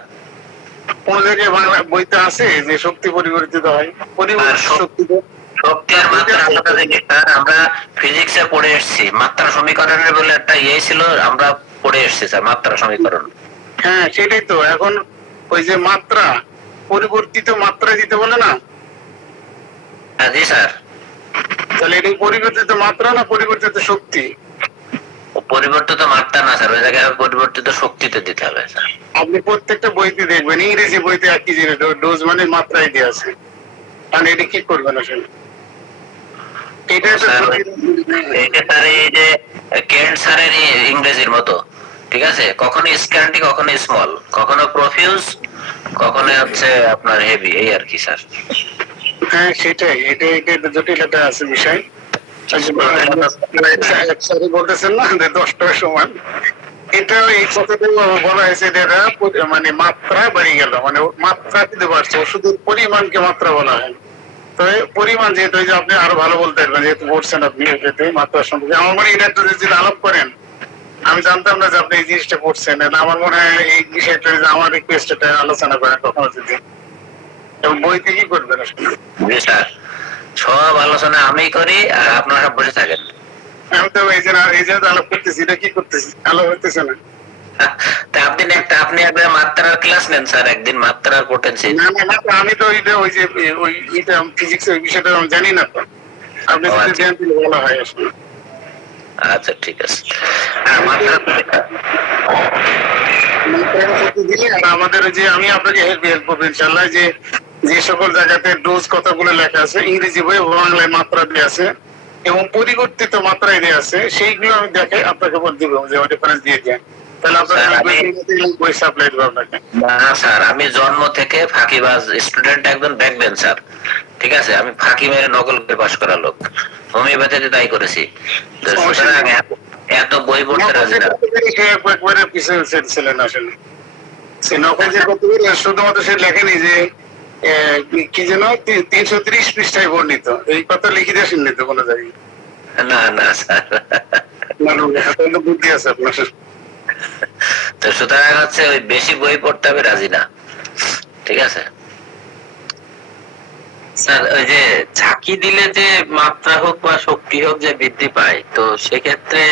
কোন জায়গায় বাংলা বইতে আছে যে শক্তি পরিবর্তিত হয়? পরিবর্তিত শক্তি শক্তি আর মাত্রা আলাদা জিনিস স্যার। আমরা ফিজিক্সে পড়ে এসেছি মাত্রা সমীকরণের বলে একটা ছিল, আমরা পড়ে এসেছি স্যার মাত্রা সমীকরণ। হ্যাঁ সেটাই তো। এখন ওই যে মাত্রা পরিবর্তিত মাত্রা দিতে বলে না, হ্যাঁ জি স্যার। তাহলে এটা পরিবর্তিত মাত্রা না পরিবর্তিত শক্তি? পরিবর্তিত মাত্রা না স্যার, ওই জায়গায় পরিবর্তিত শক্তিতে দিতে হবে স্যার। আপনি প্রত্যেকটা বইতে দেখবেন, ইংরেজি বইতে একই জিনিস, ডোজ মানে মাত্রায় দিয়ে আছে। কারণ এটা কি করবেন আসলে? এটা এইটা স্যার এই যে কেন্ট স্যারের ইংরেজির মতো, ঠিক আছে, কখনো স্ক্যান্টি কখনো স্মল, কখনো প্রফিউজ কখনো হচ্ছে আপনার হেভি, এই আর কি স্যার। হ্যাঁ সেটাই, এটা জটিলতা আছে বিষয়। স্যার বলতেছেন না যে 10টা সমান, এটা এই কথাটা বলা হয়েছে, এটা মানে মাত্রা বেড়ে গেল, মানে মাত্রা দিতে পারছে, ওষুধের পরিমাণকে মাত্রা বলা হয়। তো পরিমাণ যেহেতু, যে আপনি আরো ভালো বলতে পারবেন যেহেতু পড়ছেন আপনি মাত্রা সম্পর্কে। আমার মনে হয় এটা একটু যদি আলাপ করেন, আমি জানতাম না যে আপনি এই জিনিসটা পড়ছেন, আমার মনে হয় এই বিষয়টা আমার রিকোয়েস্ট এটা আলোচনা করেন কখনো যদি, এবং বইতে কি করবেন আসলে। জি স্যার, সব আলোচনা আমি করি আর আপনারা সব বসে থাকেন। আমি তো এই যে আলাপ করতেছি, এটা কি করতেছি, আলাপ হইতেছে না। তা আপনি একবার মাত্রার ক্লাস নেন স্যার, একদিন মাত্রার পোটেনশিয়াল। না আমি তো ওই যে এটা ফিজিক্স ওই বিষয়টা আমি জানি না, তো আপনি যদি জ্ঞান দিলে ভালো হয় আসলে। আচ্ছা ঠিক আছে। আর মাত্রা দিলে আর আমাদের যে আমি আপনাকে হেল্প করবো ইনশাল্লাহ, যে সকল জায়গাতে ডোজ কথাগুলো লেখা আছে ইংরেজি বই বাংলায় মাত্রা দিয়ে আছে এবং পরিবর্তিত মাত্রায় দিয়ে আছে, সেইগুলো আমি দেখে আপনাকে দিব যে রেফারেন্স দিয়ে দেন, তাহলে বই সাপ্লাই দেবো আপনাকে। না স্যার, আমি জন্ম থেকে ফাঁকিবাজ স্টুডেন্ট, একজন ব্যাক বেঞ্চার, ঠিক আছে, আমি ফাঁকি মেরে নকল করে পাশ করা লোক, হোমিওপ্যাথিতে তাই করেছি। তো সুতরাং এত বই পড়তে রাজি না। একবারে পিছনে ছিলেন আসলে, সে নকল যে করতে পারে শুধুমাত্র সে লেখেনি যে কি যেন 330 পৃষ্ঠায় বর্ণিত, এই কথা লিখে দিয়ে আসেননি তো কোনো জায়গায়? না স্যার, বুদ্ধি আছে আপনার। তো সুতরাং হচ্ছে ওই বেশি বই পড়তে হবে রাজি না, ঠিক আছে স্যার। ওই যে ঝাঁকি দিলে যে মাত্রা হোক বা শক্তি হোক যে বৃদ্ধি পায়, তো সেক্ষেত্রে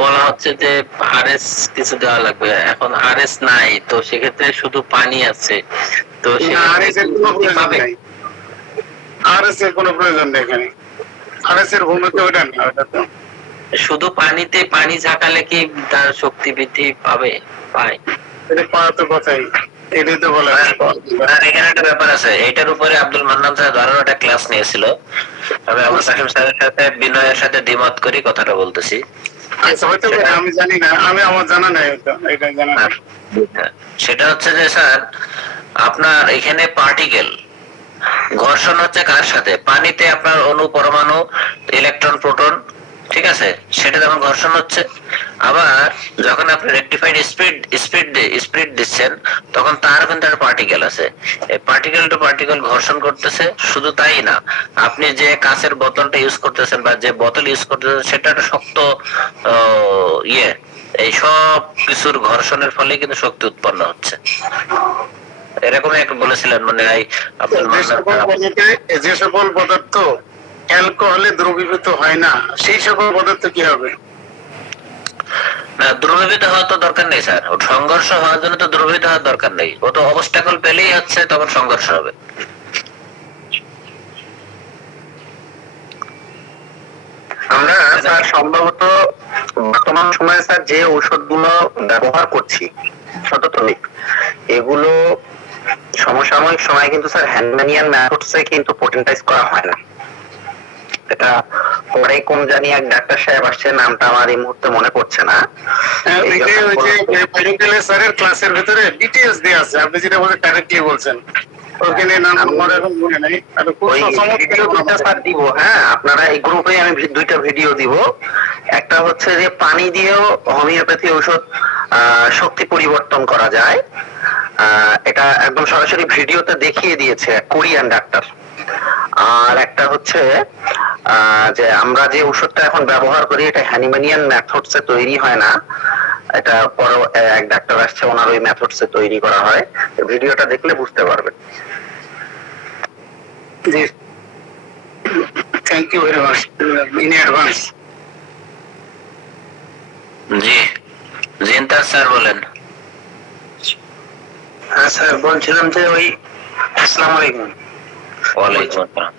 বলা হচ্ছে যে আরএস কিছু দেওয়া লাগবে। এখন আরএস নাই, তো সেক্ষেত্রে শুধু পানি আছে, তো আরএস এর কোনো প্রয়োজন নেই, আরএস এর কোনো প্রয়োজন নেই এখানে, আরএস এর ভূমিকা ওটা না, ওটা তো শুধু পানিতে পানি ঝাঁকালে কি তার শক্তি বৃদ্ধি পায়? এটা পাওয়া তো কথাই, এটাই তো বলা এখানে একটা ব্যাপার আছে, এটার উপরে আব্দুল মান্নান স্যার দারুণ একটা ক্লাস নিয়েছিল, তবে আমার কাসিম স্যারের সাথে বিনয়ের সাথে দ্বিমত করি কথাটা বলতেছি। আচ্ছা হয়তো আমি জানি না, আমার জানা নাই, এটা জানা না। সেটা হচ্ছে যে স্যার, আপনার এখানে পার্টিকেল ঘর্ষণ হচ্ছে কার সাথে? পানিতে আপনার অণু পরমাণু ইলেকট্রন প্রোটন, ঠিক আছে, সেটা যেমন ঘর্ষণ হচ্ছে, আবার যখন আপনি রেকটিফাইড স্পিড দিচ্ছেন তখন তার কিন্তু একটা পার্টিকেল আছে, এই পার্টিকেল টু পার্টিকেল ঘর্ষণ করতেছে। শুধু তাই না, আপনি যে কাঁচের বোতলটা ইউজ করতেছেন বা যে বোতল ইউজ করতেছেন সেটা একটা শক্ত এই সব কিছুর ঘর্ষণের ফলে কিন্তু শক্তি উৎপন্ন হচ্ছে। এরকমই একটা বলেছিলেন মানে আব্দুল যে সকল পদার্থ অ্যালকোহলে দ্রবীভূত হয় না সেই সকল পদার্থ কি হবে? না, দ্রবীভূত হওয়ার তো দরকার নেই স্যার, সংঘর্ষ হওয়ার জন্য তো দ্রবীভূত হওয়ার দরকার নেই, ও তো অবস্টাকল পেলেই হচ্ছে তখন সংঘর্ষ হবে। আমরা স্যার সম্ভবত বর্তমান সময়ে স্যার যে ঔষধগুলো ব্যবহার করছি শততমিক, এগুলো সমসাময়িক সময় কিন্তু স্যার হ্যান্ডম্যানিয়ান ম্যাথডসে কিন্তু পোটেন্টাইজ করা হয় না। এটা পরে কোন জানি এক ডাক্তার সাহেব আসছে, নামটা আমার এই মুহূর্তে মনে পড়ছে না। স্যারের ক্লাসের ভিতরে ডিটেইলস দেয়া আছে, আপনি যেটা বলছেন কারেক্টলি বলছেন, ওখানে নাম আমার এখন মনে নাই। আর খুব চমৎকার স্যার দিব, হ্যাঁ আপনারা এই গ্রুপে আমি দুইটা ভিডিও দিব। একটা হচ্ছে যে পানি দিয়েও হোমিওপ্যাথি ঔষধ শক্তি পরিবর্তন করা যায়, এটা একদম সরাসরি ভিডিওতে দেখিয়ে দিয়েছে কোরিয়ান ডাক্তার। আর একটা হচ্ছে যে আমরা যে ওষুধটা এখন ব্যবহার করি এটা হ্যানিম্যানিয়ান মেথডসে তৈরি হয় না, এটা পরে এক ডাক্তার আসছে ওনার ওই মেথডসে তৈরি করা হয়। ভিডিওটা দেখলে বুঝতে পারবেন। জি, thank you very much in advance. জি জিন্তা স্যার বলেন। হ্যাঁ স্যার বলছিলাম যে ওই আসসালামু আলাইকুম। ওয়ালাইকুম আসসালাম।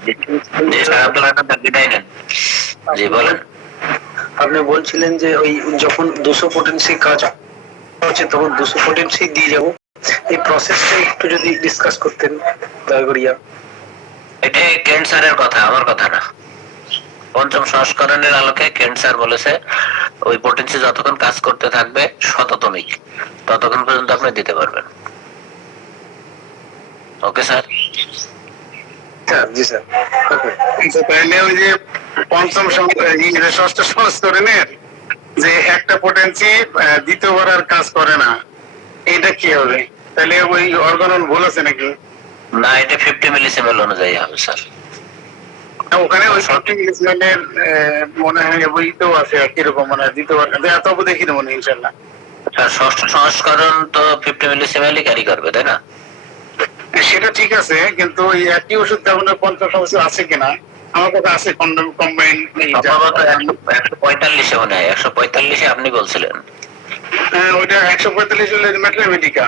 জি স্যার, আপনারা একটা বিদায় নেন। জি বলেন। আপনি বলছিলেন যে ওই যখন 200 পোটেন্সি কাজ হচ্ছে তখন 200 পোটেন্সি দিয়ে যাব, এই প্রসেসটা একটু যদি ডিসকাস করতেন দয়া করিয়া। এটা কেন্ট স্যারের কথা, আমার কথা না। পঞ্চম সংস্করণের আলোকে কেন্ট স্যার বলেছে ওই পোটেন্সি যতক্ষণ কাজ করতে থাকবে শততমিক, ততক্ষণ পর্যন্ত আপনি দিতে পারবেন। Okay sir? জি স্যার। তাহলে ওই যে পঞ্চম ষষ্ঠ সংস্করণের যে একটা পোটেন্সি দ্বিতীয়বার আর কাজ করে না, এটা কি হবে? তাহলে ওই অর্গানন ভুল আছে নাকি? না, এটা 50 মিলিসিমেল অনুযায়ী হবে স্যার। ওখানে ওই 50 মিলিসিমেলের মনে হয় বইতেও আছে কিরকম, মানে দ্বিতীয়বার এত দেখি না মনে হয় ইনশাল্লাহ। স্যার ষষ্ঠ সংস্করণ তো 50 মিলিসিমেলই ক্যারি করবে, তাই না? সেটা ঠিক আছে, কিন্তু ওই একই ওষুধ আপনার পঞ্চম সংস্করণ আছে কিনা আমার কথা আছে কম্বাইন। সম্ভবত 145 মনে হয়, 145 আপনি বলছিলেন। হ্যাঁ, ওইটা 145 হলে ম্যাথমেটিকা।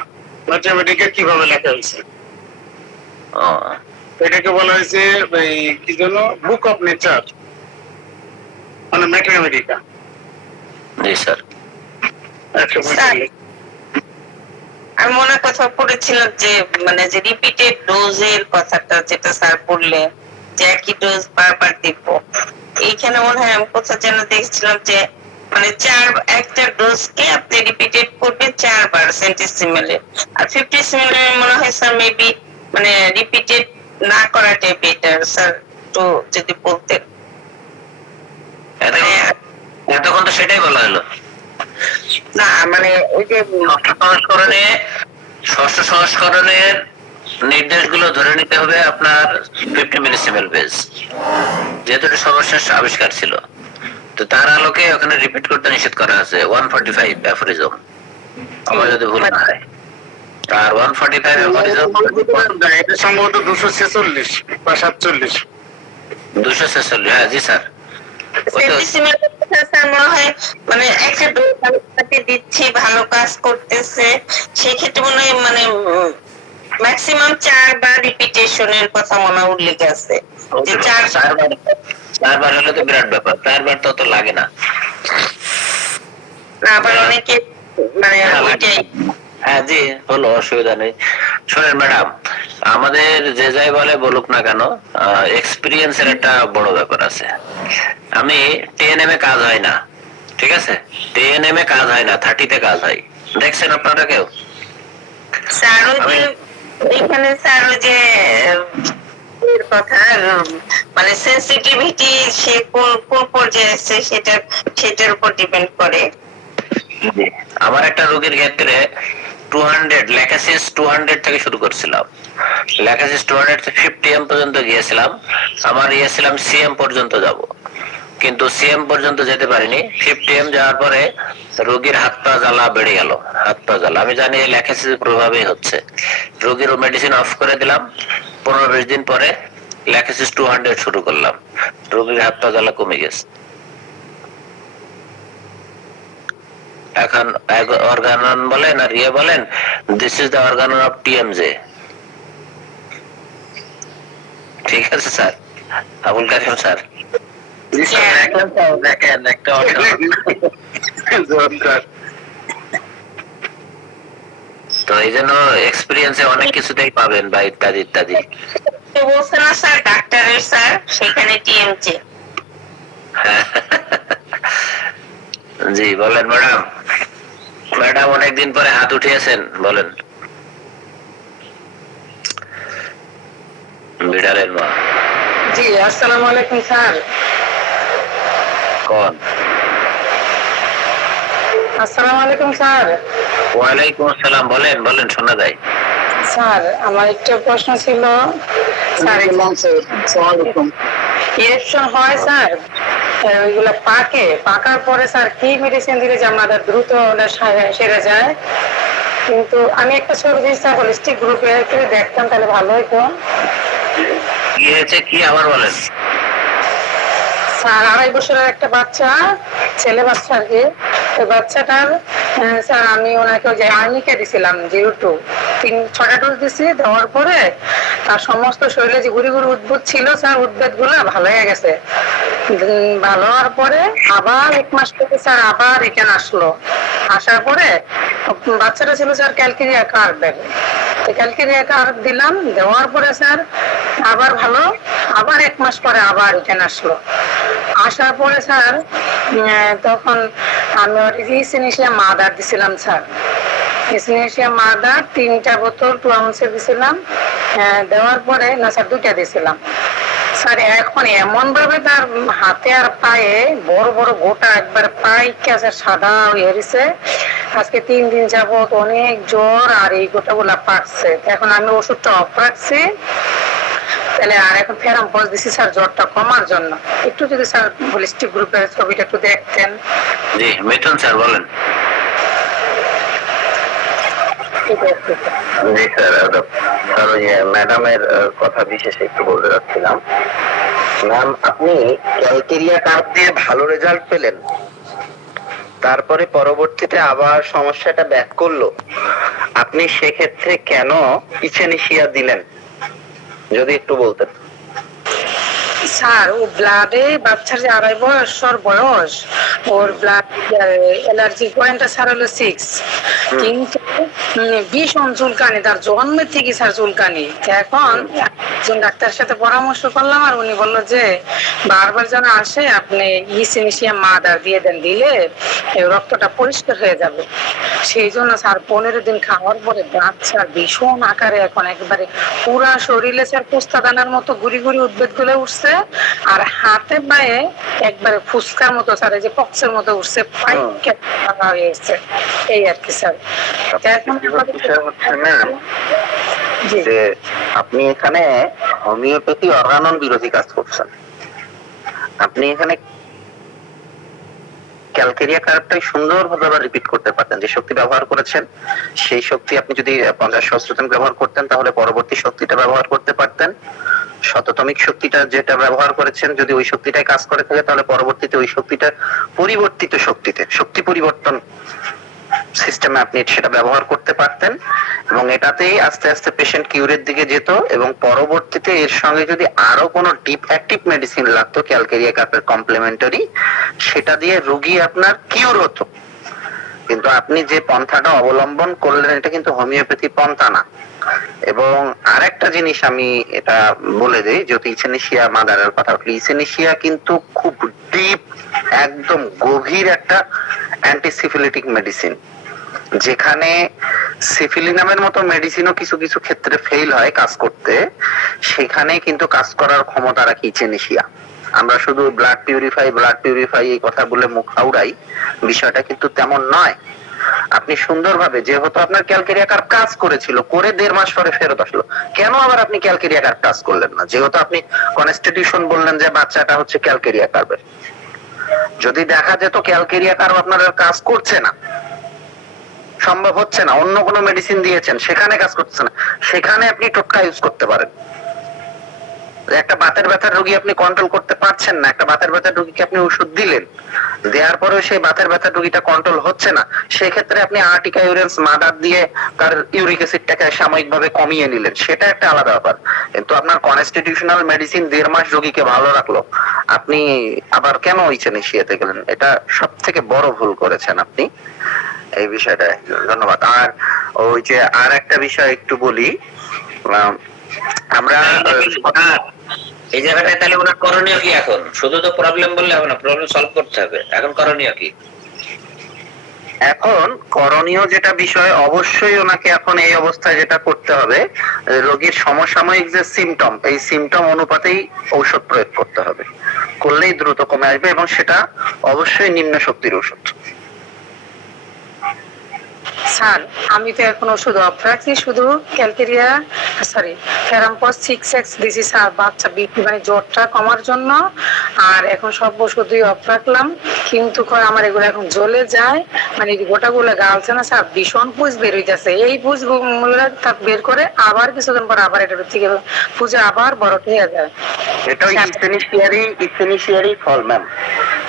ম্যাথমেটিকা কিভাবে লেখা হয়েছে এটাকে বলা হয়েছে এই কি জন্য বুক অফ নেচার, মানে ম্যাথমেটিকা। জি স্যার। 145 আমি মনে কথা পড়েছিলাম যে মানে যে রিপিটেড ডোজের কথাটা যেটা স্যার বললেন যে একই ডোজ বারবার দিব, এইখানে মনে হয় আমি কোথাও যেন দেখছিলাম যে মানে একটা ডোজকে আপনি রিপিটেড করবেন 4 বার সেন্টিসিমেলে, আর 50 সিমেলে মনে হয় স্যার মেবি মানে রিপিটেড না করাটাই বেটার। স্যার তো যদি বলতেন। এতক্ষণ তো সেটাই বলা হলো। না মানে ওই যে ষষ্ঠ সংস্করণের নির্দেশগুলো ধরে নিতে হবে আপনার 50 মিলিসিমেল বেজ, যেহেতু এটা সর্বশেষ আবিষ্কার ছিল, তো তার আলোকে ওখানে রিপিট করতে নিষেধ করা আছে 145 অ্যাফোরিজম, আমার যদি ভুল না হয়। আর 145 অ্যাফোরিজম এটা সম্ভবত 246 বা 47। 246, হ্যাঁ জি স্যার। মনে হয় মানে একটা ডোজ দিচ্ছি ভালো কাজ করতেছে, সেক্ষেত্রে মনে হয় মানে ম্যাক্সিমাম 4 বার রিপিটেশনের কথা মনে উল্লেখ আছে যে 4 বার হলে তো বিরাট ব্যাপার, 4 বার তো লাগে না। আবার অনেকে মানে ওইটাই। হ্যাঁ জি, হলো, অসুবিধা নেই। শোনেন ম্যাডাম, আমাদের যে যাই বলে বলুক না কেন, এক্সপিরিয়েন্সের একটা বড় ব্যাপার আছে। আমি TNM এ কাজ হয় না, ঠিক আছে? TNM এ কাজ হয় না, 30-তে কাজ হয়। দেখছেন আপনারা কেউ? স্যার এখানে স্যার যে কথা মানে সেনসিটিভিটি সে কোন কোন পর্যায়ে আছে সেটার উপর ডিপেন্ড করে। আমার একটা রোগীর ক্ষেত্রে 200 ল্যাকাসিস 200 থেকে শুরু করছিলাম, ল্যাকাসিস 200 থেকে 50 পর্যন্ত গিয়েছিলাম, আমার ইয়েছিলাম CM পর্যন্ত যাব। কিন্তু সিএম পর্যন্ত যেতে পারিনি। 50 যাওয়ার পরে রোগীর হাত পা জ্বালা বেড়ে গেল, হাত পা জ্বালা। আমি জানি এই ল্যাকেসিসের প্রভাবেই হচ্ছে। রোগীর মেডিসিন অফ করে দিলাম, 15-20 দিন পরে ল্যাকেসিস 200 শুরু করলাম, রোগীর হাত পা জ্বালা কমে গেছে। এখন অর্গানন বলেন আর ইয়ে বলেন, this is the Organon of টিএমজে। ঠিক আছে স্যার, আবুল কাসেম স্যার। দেখেন একটা তো এই জন্য এক্সপিরিয়েন্সে অনেক কিছুতেই পাবেন বা ইত্যাদি ইত্যাদি। বলছে না স্যার ডাক্তারের স্যার, সেখানে টিএমজে। জি বলেন ম্যাডাম। ম্যাডাম অনেকদিন পরে হাত উঠিয়েছেন, বলেন। বিড়ালের মা। জি আসসালামু আলাইকুম স্যার। কোন? আসসালামু আলাইকুম স্যার। ওয়ালাইকুম আসসালাম, বলেন বলেন, শোনা যায়। স্যার আমার একটা প্রশ্ন ছিল স্যার। ইনফেকশন হয় স্যার, ওইগুলো পাকার পরে স্যার কি মেডিসিন দিলে যে আমাদের দ্রুত সেরে যায়? কিন্তু আমি একটা ছবি দিয়েছি স্যার হোলিস্টিক গ্রুপে, দেখতাম তাহলে ভালো হতো। কি হয়েছে কি আবার বলেন। স্যার 2.5 বছরের একটা বাচ্চা, ছেলে বাচ্চা আর কি। ওই বাচ্চাটার স্যার আমি ওনাকে ওই যে আর্নিকে দিছিলাম 02, 6টা ডোজ দিছি। দেওয়ার পরে তার সমস্ত শরীরে যে গুড়ি গুড়ি উদ্ভিদ ছিল স্যার, উদ্ভিদ গুলো ভালো হয়ে গেছে। ভালো হওয়ার পরে আবার 1 মাস থেকে স্যার আবার রিটার্ন আসলো। আসার পরে বাচ্চাটা ছিল স্যার ক্যালকেরিয়া কার্ভের, তো ক্যালকেরিয়া কার্ভ দিলাম। দেওয়ার পরে স্যার আবার ভালো, আবার 1 মাস পরে আবার রিটার্ন আসলো। আসার পরে স্যার তখন আমি ইসিনিশিয়া মাদার দিছিলাম স্যার। ইসিনিশিয়া মাদার 3টা বোতল 2 আউন্সের দিছিলাম। দেওয়ার পরে না স্যার 2টা দিছিলাম স্যার। এখন এমন ভাবে তার হাতে আর পায়ে বড় বড় গোটা একবার পাইকে আছে, সাদা হয়ে গেছে। আজকে 3 দিন যাবত অনেক জ্বর আর এই গোটাগুলা পাকছে। এখন আমি ওষুধটা অফ রাখছি, তাহলে আর এখন ফেরাম পজ দিছি স্যার জ্বরটা কমার জন্য। একটু যদি স্যার হোলিস্টিক গ্রুপের ছবিটা একটু দেখতেন। জি মিঠুন স্যার বলেন। জি স্যার, স্যার ওই ম্যাডামের কথা বিশেষে একটু বলতে যাচ্ছিলাম। ম্যাম আপনি ক্যালকেরিয়া কার্ভ দিয়ে ভালো রেজাল্ট পেলেন, তারপরে পরবর্তীতে আবার সমস্যাটা ব্যাক করলো, আপনি সেক্ষেত্রে কেন ইচেনিশিয়া দিলেন যদি একটু বলতেন। স্যার ও ব্লাডে বাচ্চার যে 2.5 বছর বয়স, ওর ব্লাড অ্যালার্জি পয়েন্টটা স্যার হলো 6, কিন্তু ভীষণ চুলকানি, তার জন্মের থেকে স্যার চুলকানি। এখন একজন ডাক্তারের সাথে পরামর্শ করলাম, আর উনি বললো যে বারবার যেন আসে আপনি ইসিনিশিয়া মাদার দিয়ে দেন, দিলে রক্তটা পরিষ্কার হয়ে যাবে। সেই জন্য স্যার 15 দিন খাওয়ার পরে বাচ্চার ভীষণ আকারে এখন একেবারে পুরা শরীরে স্যার পোস্তা দানার মতো গুড়ি গুড়ি উদ্ভিদ গুলো উঠছে, আর হাতে পায়ে একবারে ফুসকার মতো স্যার, এই যে পক্সের মতো উঠছে, পাইকে হয়ে এসছে। এই আর কি স্যার। হচ্ছে না যে আপনি এখানে হোমিওপ্যাথি অর্গানন বিরোধী কাজ করছেন। আপনি এখানে ক্যালকেরিয়া কার্ভটাই সুন্দরভাবে আবার রিপিট করতে পারতেন। যে শক্তি ব্যবহার করেছেন সেই শক্তি আপনি যদি 50 সহস্রতম ব্যবহার করতেন, তাহলে পরবর্তী শক্তিটা ব্যবহার করতে পারতেন। শততমিক শক্তিটা যেটা ব্যবহার করেছেন, যদি ওই শক্তিটাই কাজ করে থাকে, তাহলে পরবর্তীতে ওই শক্তিটা পরিবর্তিত শক্তিতে, শক্তি পরিবর্তন সিস্টেমে আপনি সেটা ব্যবহার করতে পারতেন, এবং এটাতেই আস্তে আস্তে পেশেন্ট কিউরের দিকে যেত। এবং পরবর্তীতে এর সঙ্গে যদি আরো কোনো ডিপ অ্যাক্টিভ মেডিসিন লাগতো ক্যালকেরিয়া কার্ভের কমপ্লিমেন্টারি, সেটা দিয়ে রোগী আপনার কিউর হতো। কিন্তু আপনি যে পন্থাটা অবলম্বন করলেন এটা কিন্তু হোমিওপ্যাথি পন্থা না। এবং আরেকটা জিনিস আমি এটা বলে দিই, যদি ইসেনিশিয়া মাদারের কথা বলি, ইসেনিশিয়া কিন্তু খুব ডিপ, একদম গভীর একটা অ্যান্টিসিফিলিটিক মেডিসিন, যেখানে সিফিলিনামের মতো মেডিসিনও কিছু কিছু ক্ষেত্রে ফেল হয় কাজ করতে, সেখানে কিন্তু কাজ করার ক্ষমতা রাখে ইসেনিশিয়া। আমরা শুধু ব্লাড পিউরিফাই এই কথা বলে মুখ আউড়াই, বিষয়টা কিন্তু তেমন নয়। আপনি সুন্দরভাবে, যেহেতু আপনার ক্যালকেরিয়া কার্ভ কাজ করেছিল, করে 1.5 মাস পরে ফেরত আসলো, কেন আবার আপনি ক্যালকেরিয়া কার্ভ কাজ করলেন না? যেহেতু আপনি কনস্টিটিউশন বললেন যে বাচ্চাটা হচ্ছে ক্যালকেরিয়া কার্ভের, যদি দেখা যেত ক্যালকেরিয়া কার্ভ আপনার আর কাজ করছে না, সম্ভব হচ্ছে না, অন্য কোনো মেডিসিন দিয়েছেন সেখানে কাজ করছে না, সেখানে আপনি টোটকা ইউজ করতে পারেন। একটা বাতের ব্যথার রোগী আপনি কন্ট্রোল করতে পারছেন না, একটা বাতের ব্যথার রোগীকে আপনি ওষুধ দিলেন, দেওয়ার পরেও সেই বাতের ব্যথার রোগীটা কন্ট্রোল হচ্ছে না, সেক্ষেত্রে আপনি আর্টিকা ইউরেন্স মাদার দিয়ে তার ইউরিক অ্যাসিডটাকে সাময়িকভাবে কমিয়ে নিলেন, সেটা একটা আলাদা ব্যাপার। কিন্তু আপনার কনস্টিটিউশনাল মেডিসিন 1.5 মাস রোগীকে ভালো রাখলো, আপনি আবার কেন ইউথেনেশিয়াতে গেলেন? এটা সব থেকে বড় ভুল করেছেন আপনি এই বিষয়টা। ধন্যবাদ। আর ওই যে আর একটা বিষয় একটু বলি, আমরা এই জায়গাটায় তাহলে ওনার করণীয় কি এখন? শুধু তো প্রবলেম বললে হবে না, প্রবলেম সলভ করতে হবে। এখন করণীয় কি? এখন করণীয় যেটা বিষয়, অবশ্যই ওনাকে এখন এই অবস্থায় যেটা করতে হবে, রোগীর সমসাময়িক যে সিমটম, এই সিমটম অনুপাতেই ঔষধ প্রয়োগ করতে হবে, করলেই দ্রুত কমে আসবে, এবং সেটা অবশ্যই নিম্ন শক্তির ওষুধ। স্যার আমি তো এখন ওষুধ অফ রাখছি, শুধু ক্যালকেরিয়া সরি ফেরাম্পস 6X দিছি স্যার, বাচ্চা বিপি মানে জ্বরটা কমার জন্য। আর এখন সব ওষুধই অফ রাখলাম, কিন্তু আমার এগুলো এখন জ্বলে যায়, মানে গোটাগুলো গালছে না স্যার, ভীষণ পুজ বের হইতেছে। এই পুজ বের করে আবার কিছুদিন পর আবার এটা থেকে পুজো আবার বড় হয়ে যায়। এটা ইথেনিশিয়ারি ফল ম্যাম,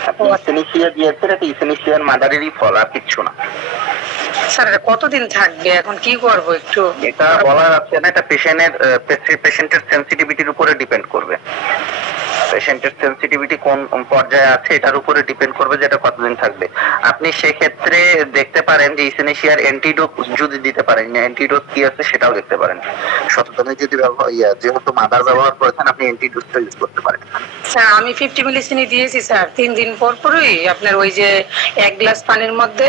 আপনি ইথেনিশিয়া দিয়েছেন, এটা ইথেনিশিয়ার মাদারেরই ফল, আর কিচ্ছু না। স্যার এটা কতদিন থাকবে, এখন কি করব একটু? এটা বলা যাচ্ছে না, এটা পেশেন্টের সেনসিটিভিটির উপরে ডিপেন্ড করবে। পেশেন্টের সেনসিটিভিটি কোন পর্যায়ে আছে এটার উপরে ডিপেন্ড করবে যে এটা কতদিন থাকবে। আপনি সেক্ষেত্রে দেখতে পারেন যে ইথেনিশিয়ার অ্যান্টিডোট যদি দিতে পারেন, অ্যান্টিডোট কি আছে সেটাও দেখতে পারেন। সচেতনে যদি যেহেতু মাদার ব্যবহার করেছেন, আপনি অ্যান্টিডোটটা ইউজ করতে পারেন। স্যার আমি 50 মিলিসিনি দিয়েছি স্যার, 3 দিন পর পরই আপনার ওই যে 1 গ্লাস পানির মধ্যে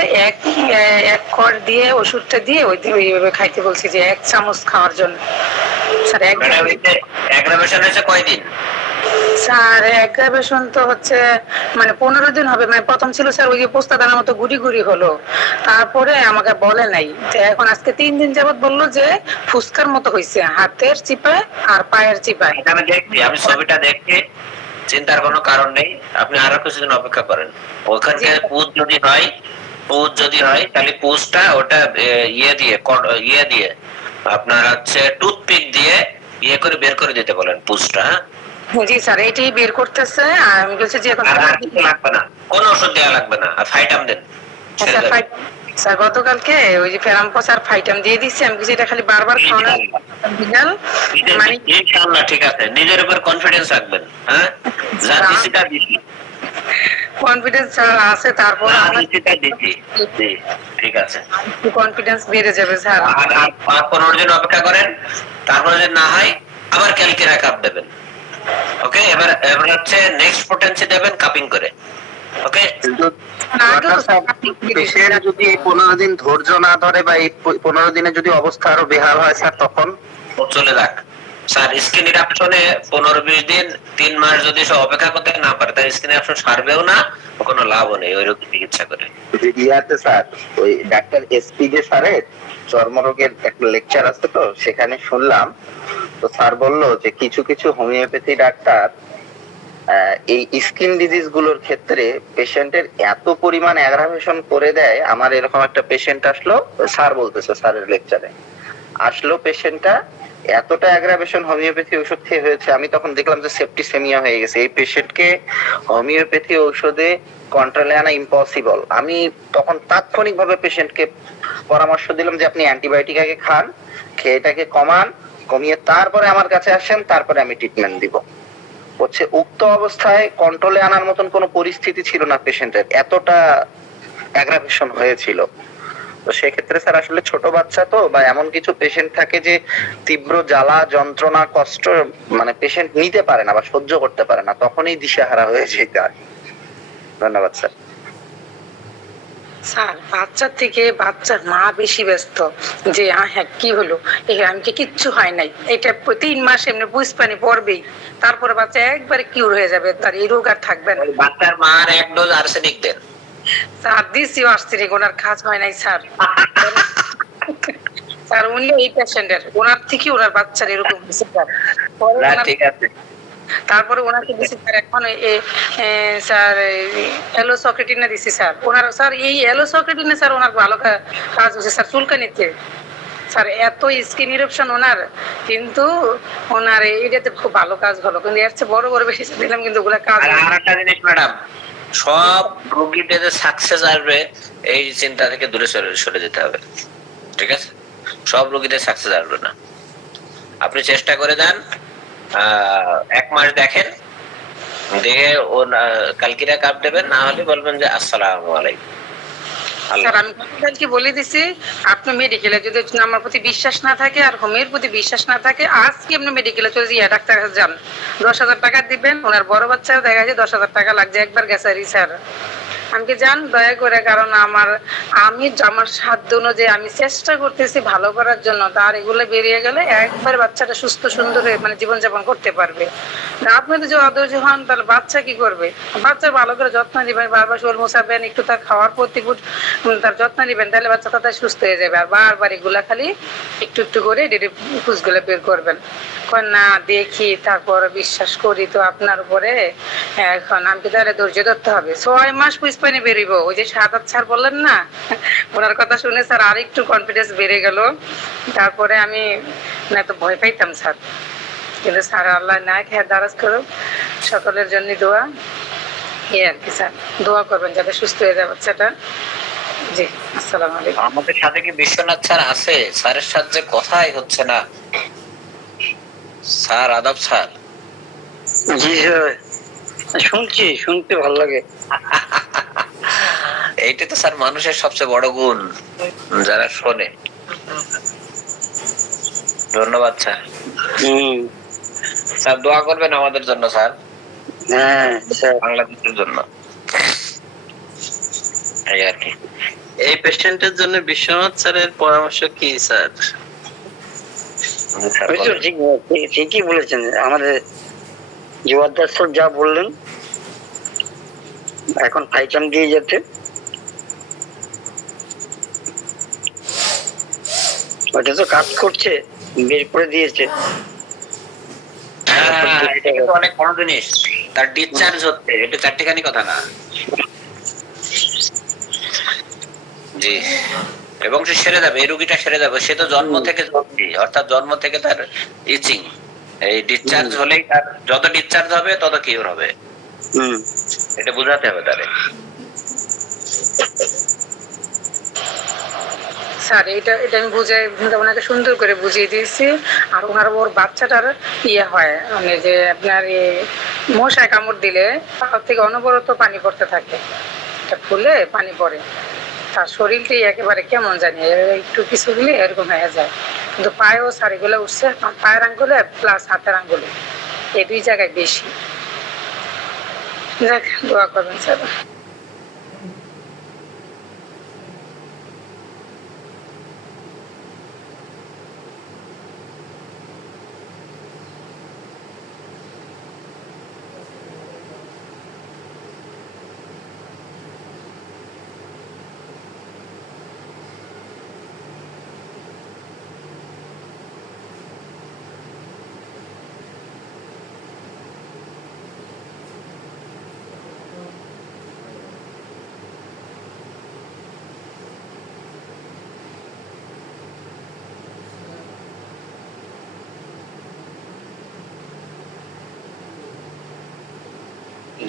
এক কর দিয়ে ওষুধটা দিয়ে ওইভাবে খাইতে বলছি, যে 1 চামচ খাওয়ার জন্য। স্যার অ্যাগ্রাভেশন হয়েছে কয়দিন? স্যার অ্যাগ্রাভেশন তো হচ্ছে মানে 15 দিন হবে। মানে প্রথম ছিল স্যার ওই যে পোস্তা দানার মতো গুড়ি গুড়ি হলো, তারপরে আমাকে বলে নাই, এখন আজকে 3 দিন যাবত বললো যে ফুসকার মতো হয়েছে, হাতের চিপায় আর পায়ের চিপায়। আমি দেখছি, আমি ছবিটা দেখছি, চিন্তার কোনো কারণ নেই, আপনি আরো কিছুদিন অপেক্ষা করেন। ওখানকে পুজ যদি হয় তাহলে পুজটা ওটা ইয়ে দিয়ে আপনার হচ্ছে টুথপিক দিয়ে করে বের করে দিতে বলেন পুজটা। জি স্যার এইটাই বের করতেছে, আর আমি বলছি যে এখন আর কিছু লাগবে না, কোনো ওষুধ দেওয়া লাগবে না, আর ফাইটাম দেন। স্যার গতকালকে ওই যে ফেরাম্পস আর ফাইটাম দিয়ে দিচ্ছি, আমি কিছু এটা খালি বারবার খাওয়ানো মানে ইনশাআল্লাহ ঠিক আছে, নিজের উপর কনফিডেন্স রাখবেন। হ্যাঁ যা দিছি তা দিছি, কনফিডেন্স আছে, তারপর ঠিক আছে, কনফিডেন্স বেড়ে যাবে স্যার। আর 15 দিন অপেক্ষা করেন, তারপরে যদি না হয় আবার ক্যালকেরিয়া কাপ দেবেন। ওকে, এবার হচ্ছে নেক্সট পোটেন্সি দেবেন কাপিং করে। ওকে, পেশেন্ট যদি 15 দিন ধৈর্য না ধরে বা এই 15 দিনে যদি অবস্থা আরো বেহাল হয় স্যার, তখন চলে যাক স্যার স্কিন ইরাপশনে 15-20 দিন 3 মাস যদি সে অপেক্ষা করতে না পারে, তার স্কিন ইরাপশন সারবেও না, কোনো লাভও নেই ওই রোগ চিকিৎসা করে। ইয়াতে স্যার ওই ডাক্তার এসপি যে স্যারের চর্মরোগের একটা লেকচার আছে, তো সেখানে শুনলাম, তো স্যার বলল যে কিছু কিছু হোমিওপ্যাথি ডাক্তার এই স্কিন ডিজিজ গুলোর ক্ষেত্রে পেশেন্টের এত পরিমাণ অ্যাগ্রাভেশন করে দেয়। আমার এরকম একটা পেশেন্ট আসলো, স্যার বলতেছে, স্যারের লেকচারে আসলো, পেশেন্টটা এতটা অ্যাগ্রাভেশন হোমিওপ্যাথি ওষুধ খেয়ে হয়েছে, আমি তখন দেখলাম যে সেপ্টিসেমিয়া হয়ে গেছে। এই পেশেন্টকে হোমিওপ্যাথি ঔষধে কন্ট্রোলে আনা ইম্পসিবল। আমি তখন তাৎক্ষণিকভাবে পেশেন্টকে পরামর্শ দিলাম যে আপনি অ্যান্টিবায়োটিক আগে খান, খেয়ে এটাকে কমিয়ে তারপরে আমার কাছে আসেন, তারপরে আমি ট্রিটমেন্ট দিব। হচ্ছে উক্ত অবস্থায় কন্ট্রোলে আনার মতন কোনো পরিস্থিতি ছিল না পেশেন্টের, এতটা অ্যাগ্রাভেশন হয়েছিল। তো সেক্ষেত্রে স্যার আসলে ছোট বাচ্চা তো, বা এমন কিছু পেশেন্ট থাকে যে তীব্র জ্বালা যন্ত্রণা কষ্ট মানে পেশেন্ট নিতে পারে না বা সহ্য করতে পারে না, তখনই দিশেহারা হয়ে যেতে হয়। ধন্যবাদ স্যার। স্যার বাচ্চার থেকে বাচ্চার মা বেশি ব্যস্ত, যে হ্যাঁ কি হলো, আমি কি কিচ্ছু হয় নাই, এটা 3 মাস এমনি বুঝপানি পড়বেই, তারপরে বাচ্চা একবারে কিউর হয়ে যাবে, তার এই রোগ আর থাকবে না। বাচ্চার মার 1 ডোজ আর্সেনিক দেন। স্যার দিছি আর্সেনিক, ওনার কাজ হয় নাই স্যার। স্যার উনি এই পেশেন্টের, ওনার থেকে ওনার বাচ্চার এরকম হয়েছে স্যার। ঠিক আছে, তারপরে ওনাকে দিছি স্যার এখন স্যার এলো সক্রেটিনে দিছি স্যার। ওনার স্যার এই এলো সক্রেটিনে স্যার ওনার ভালো কাজ হচ্ছে স্যার চুলকানিতে। স্যার এত স্কিন ইরপশন ওনার, কিন্তু ওনার এইটাতে খুব ভালো কাজ হলো, কিন্তু এর চেয়ে বড় বড় বেশি দিলাম কিন্তু ওগুলা কাজ আর আরেকটা জিনিস ম্যাডাম, সব রোগীতে যে সাকসেস আসবে এই চিন্তা থেকে দূরে সরে যেতে হবে, ঠিক আছে? সব রোগীতে সাকসেস আসবে না। আপনি চেষ্টা করে দেন, 1 মাস দেখেন, দেখে ও কালকিরা কাপ দেবেন, না হলে বলবেন যে আসসালামু আলাইকুম। স্যার আমি কি বলে দিছি, আপনি মেডিকেলে যদি আমার প্রতি বিশ্বাস না থাকে আর হোমের প্রতি বিশ্বাস না থাকে, আজকে আপনি মেডিকেলে চলে যাই ডাক্তার কাছে যান, 10,000 টাকা দিবেন। ওনার বড় বাচ্চা দেখা যায় 10,000 টাকা লাগছে, একবার গেছে স্যার। আমাকে যান দয়া করে, কারণ আমি আমার সাধ্য অনুযায়ী আমি চেষ্টা করতেছি ভালো করার জন্য, তার এগুলো বেরিয়ে গেলে একবার বাচ্চাটা সুস্থ সুন্দর হয়ে মানে জীবনযাপন করতে পারবে। আপনি যদি অধৈর্য হন তাহলে বাচ্চা কি করবে? বাচ্চার ভালো করে যত্ন দিবেন, বারবার শোল মোছাবেন, একটু তার খাওয়ার প্রতি তার যত্ন নিবেন, তাহলে বাচ্চা তাদের সুস্থ হয়ে যাবে। আর বারবার এগুলা খালি একটু একটু করে ফুসগুলো বের করবেন। না দেখি তারপর বিশ্বাস করি তো আপনার উপরে, এখন আমাকে তাহলে ধৈর্য ধরতে হবে। 6 মাস পুষ্পানি বেরিব। ওই যে 7 স্যার বললেন না, ওনার কথা শুনে স্যার আর একটু কনফিডেন্স বেড়ে গেল। তারপরে আমি না তো ভয় পাইতাম স্যার, কিন্তু স্যার আল্লাহ না খেয়ে দারাজ করুক, সকলের জন্য দোয়া। এই আর কি স্যার, দোয়া করবেন যাতে সুস্থ হয়ে যায় বাচ্চাটা। জি, আসসালামু আলাইকুম। আমাদের সাথে কি বিশ্বনাথ স্যার আছে? স্যারের সাথে কথাই হচ্ছে না। স্যার, আদাব স্যার। জি স্যার, শুনছি, শুনতে ভালো লাগে। এইটা তো স্যার মানুষের সবচেয়ে বড় গুণ, যারা শোনে। ধন্যবাদ স্যার। স্যার দোয়া করবেন আমাদের জন্য স্যার, হ্যাঁ স্যার, বাংলাদেশের জন্য, এই আর কি। এই পেশেন্টের জন্য বিশ্বনাথ স্যারের পরামর্শ কি স্যার? ঠিকই বলেছেন। আমাদের জোয়ারদার স্যার যা বললেন, এখন ফাইটাম দিয়ে যেতে, ওটা তো কাজ করছে, বের করে দিয়েছে। অনেক বড় জিনিস, তার ডিসচার্জ হচ্ছে, এটা চারটিখানি কথা না। জি, এবং সে সেরে যাবে, এই রোগীটা সেরে যাবে। সে তো জন্ম থেকে জন্মি, অর্থাৎ জন্ম থেকে তার ইচিং, এই ডিসচার্জ হলেই তার যত ডিসচার্জ হবে তত কিওর হবে, এটা বোঝাতে হবে তারে। স্যার এটা আমি বুঝাই ওনাকে সুন্দর করে বুঝিয়ে দিয়েছি। আর ওর বাচ্চাটার হয় মানে যে আপনার মশায় কামড় দিলে তার থেকে অনবরত পানি পড়তে থাকে, এটা ফুলে পানি পড়ে, তার শরীরটাই একেবারে কেমন জানি একটু কিছু হলে এরকম হয়ে যায়। কিন্তু পায়েও স্যার এগুলো উঠছে, পায়ের আঙ্গুলে প্লাস হাতের আঙ্গুলে, এই 2 জায়গায় বেশি। যাক, দোয়া করবেন স্যার।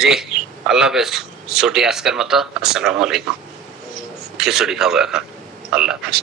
জি, আল্লাহ হাফেজ। ছুটি আজকের মতো। আসসালামু আলাইকুম। খিচুড়ি খাবো এখন। আল্লাহ হাফেজ।